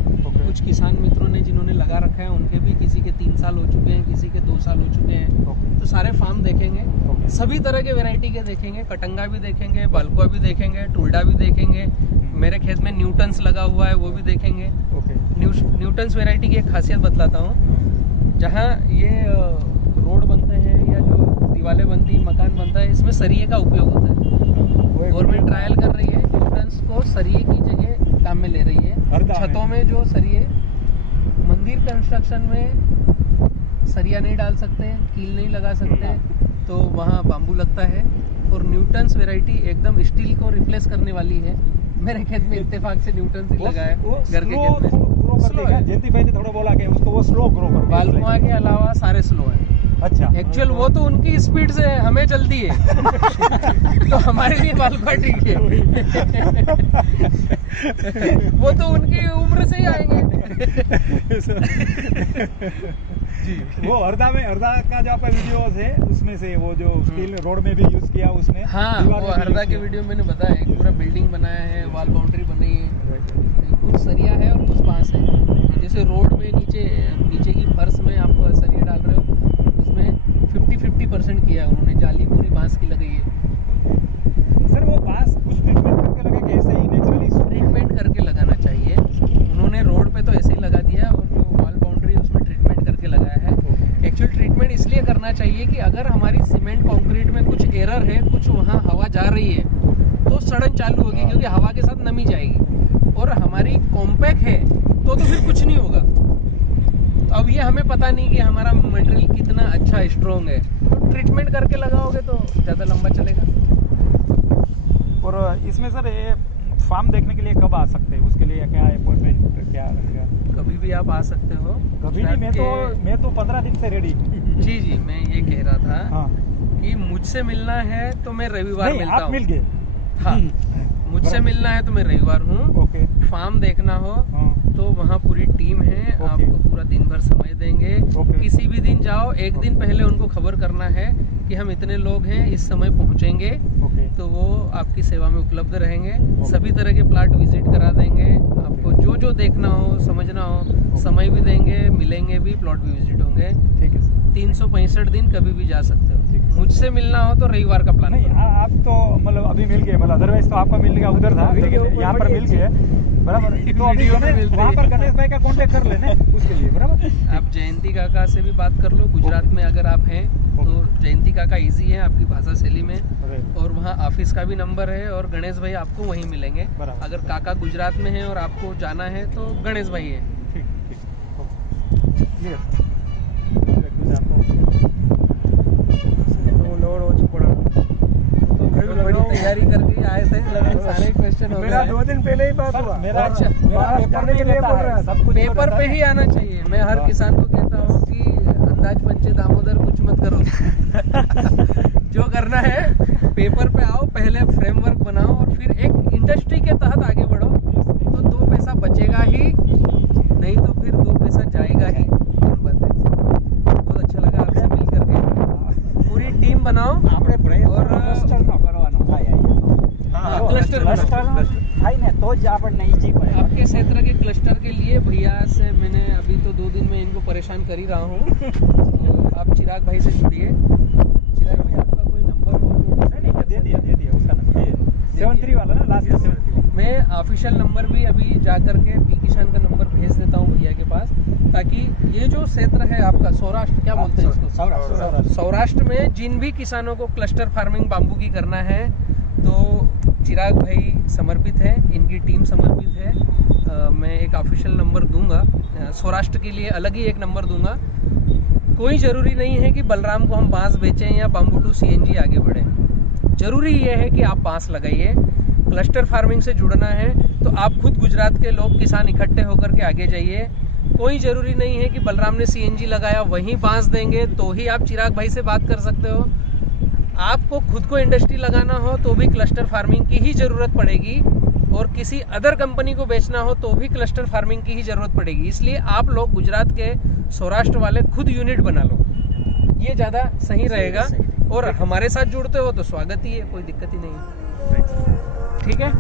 कुछ किसान मित्रों ने जिन्होंने लगा रखा है उनके भी किसी के 3 साल हो चुके हैं, किसी के 2 साल हो चुके हैं। तो सारे फार्म देखेंगे, सभी तरह के वैरायटी के देखेंगे, कटंगा भी देखेंगे, बालकुआ भी देखेंगे, टुलडा भी देखेंगे। मेरे खेत में न्यूटन्स लगा हुआ है, वो भी देखेंगे। न्यूटन्स वैरायटी की एक खासियत बतलाता हूँ। जहाँ ये रोड बनते हैं या जो दीवारें बनती है, मकान बनता है, इसमें सरिये का उपयोग होता है। गवर्नमेंट ट्रायल कर रही है, न्यूटन्स को सरिये की जगह काम में ले रही है। छतों में जो सरिये, मंदिर कंस्ट्रक्शन में सरिया नहीं डाल सकते, कील नहीं लगा सकते, तो वहाँ बाम्बू लगता है। और न्यूटन्स वैरायटी एकदम स्टील को रिप्लेस करने वाली है। मेरे खेत में इत्तेफाक से न्यूटन्स ही लगा है, घर के खेत में। स्लो है। जयंती भाई ने थोड़ा बोला कि उसको वो स्लो ग्रो कर, बालकुआ के अलावा सारे स्लो है। अच्छा, एक्चुअल वो तो उनकी स्पीड से हमें चलती है तो हमारे लिए बालकुआ ठीक है। वो तो उनकी उम्र से ही आएंगे। जी, वो हरदा का जो आपका वीडियो है उसमें से वो जो स्टील रोड में भी यूज किया उसमें, हाँ, वो हरदा के वीडियो मैंने बताया, पूरा बिल्डिंग बनाया है, वॉल बाउंड्री बनी है, कुछ सरिया है और कुछ बांस है। जैसे रोड में नीचे की फर्श में आप सरिया डाल रहे हो, उसमें 50-50% किया है उन्होंने, जाली पूरी बांस की लगाई है। सर वो बांस कुछ ट्रीटमेंट करके लगे कि ऐसे ही नेचुरली ट्रीटमेंट करके लगाना चाहिए। उन्होंने रोड पे तो ऐसे ही लगा दिया, और जो वॉल बाउंड्री है उसमें ट्रीटमेंट करके लगाया है। एक्चुअल ट्रीटमेंट इसलिए करना चाहिए कि अगर हमारी सीमेंट कंक्रीट में कुछ एरर है, कुछ वहाँ हवा जा रही है, तो सड़न चालू होगी, क्योंकि हवा के साथ नमी जाएगी। और हमारी कॉम्पैक्ट है तो फिर कुछ नहीं होगा। तो अब ये हमें पता नहीं कि हमारा मटेरियल कितना अच्छा स्ट्रॉन्ग है, तो ट्रीटमेंट करके लगाओगे तो ज़्यादा लंबा चलेगा। और इसमें सर ये फार्म देखने के लिए कब आ सकते हैं, उसके लिए क्या अपॉइंटमेंट क्या रहेगा? कभी भी आप आ सकते हो। कभी नहीं, मैं तो 15 दिन से रेडी। जी, मैं ये कह रहा था, हाँ, कि मुझसे मिलना है तो मैं रविवार मिलता हूँ। आप मिल गए? हाँ, मुझसे मिलना है तो मैं रविवार हूँ। ओके। फार्म देखना हो तो वहाँ पूरी टीम है, ओके। आपको पूरा दिन भर समय देंगे। ओके। किसी भी दिन जाओ, एक दिन पहले उनको खबर करना है कि हम इतने लोग हैं, इस समय पहुँचेंगे, ओके। तो वो आपकी सेवा में उपलब्ध रहेंगे। सभी तरह के प्लाट विजिट करा देंगे, आपको जो देखना हो, समझना हो, समय भी देंगे, मिलेंगे भी, प्लॉट भी विजिट होंगे। ठीक है सर। 365 दिन कभी भी जा सकते हो। ठीक है। मुझसे मिलना हो तो रविवार का प्लान नहीं, आप तो मतलब अभी मिल गए, मतलब अदरवाइज तो आपका मिलने का उधर था, यहाँ पर मिल गए, बराबर। तो अभी वहाँ पर गणेश भाई का कांटेक्ट कर लेना उसके लिए, बराबर। आप जयंती काका से भी बात कर लो, गुजरात में अगर आप हैं तो जयंती काका इजी है आपकी भाषा शैली में, और वहाँ ऑफिस का भी नंबर है, और गणेश भाई आपको वहीं मिलेंगे। अगर काका गुजरात में है और आपको जाना है तो गणेश भाई है। लोड हो चुका तो बड़ी तैयारी करके आए थे, लेकिन सारे क्वेश्चन हो मेरा गए। 2 दिन पहले ही बात हुआ। मेरा करने के लिए बोल रहा था। पेपर पे ही आना चाहिए। मैं हर किसान को कहता हूँ कि अंदाज पंचे दामोदर कुछ मत करो। जो करना है पेपर पे आओ, पहले फ्रेमवर्क बनाओ, और फिर एक इंडस्ट्री के तहत आगे बढ़ो, तो 2 पैसा बचेगा ही, नहीं तो फिर 2 पैसा जाएगा ही। बात है। बहुत अच्छा लगा आपसे मिल करके। पूरी टीम बनाओ और क्लस्टर तो ज आपण नहीं जी पड़े। आपके क्षेत्र के क्लस्टर के लिए भैया से मैंने अभी तो 2 दिन में इनको परेशान कर ही रहा हूँ। तो आप चिराग भाई से जुड़िए। चिराग भाई आपका कोई नंबर हो जो दे दिया उसका नंबर 73 वाला ना, लास्ट 73। मैं ऑफिशियल नंबर भी अभी जा करके पी किसान का नंबर भेज देता हूँ भैया के पास, ताकि ये जो क्षेत्र है आपका सौराष्ट्र, क्या बोलते हैं इसको, सौराष्ट्र में जिन भी किसानों को क्लस्टर फार्मिंग बाम्बू की करना है, तो चिराग भाई समर्पित है, इनकी टीम समर्पित है। मैं एक ऑफिशियल नंबर दूंगा, सौराष्ट्र के लिए अलग ही एक नंबर दूंगा। कोई ज़रूरी नहीं है कि बलराम को हम बांस बेचें या बाम्बू टू CNG आगे बढ़े। ज़रूरी ये है कि आप बांस लगाइए। क्लस्टर फार्मिंग से जुड़ना है तो आप खुद गुजरात के लोग किसान इकट्ठे होकर के आगे जाइए। कोई ज़रूरी नहीं है कि बलराम ने CNG लगाया वहीं बांस देंगे तो ही आप चिराग भाई से बात कर सकते हो। आपको खुद को इंडस्ट्री लगाना हो तो भी क्लस्टर फार्मिंग की ही ज़रूरत पड़ेगी। और किसी अदर कंपनी को बेचना हो तो भी क्लस्टर फार्मिंग की ही जरूरत पड़ेगी। इसलिए आप लोग गुजरात के सौराष्ट्र वाले खुद यूनिट बना लो, ये ज्यादा सही रहेगा। और हमारे साथ जुड़ते हो तो स्वागत ही है, कोई दिक्कत ही नहीं है। ठीक है।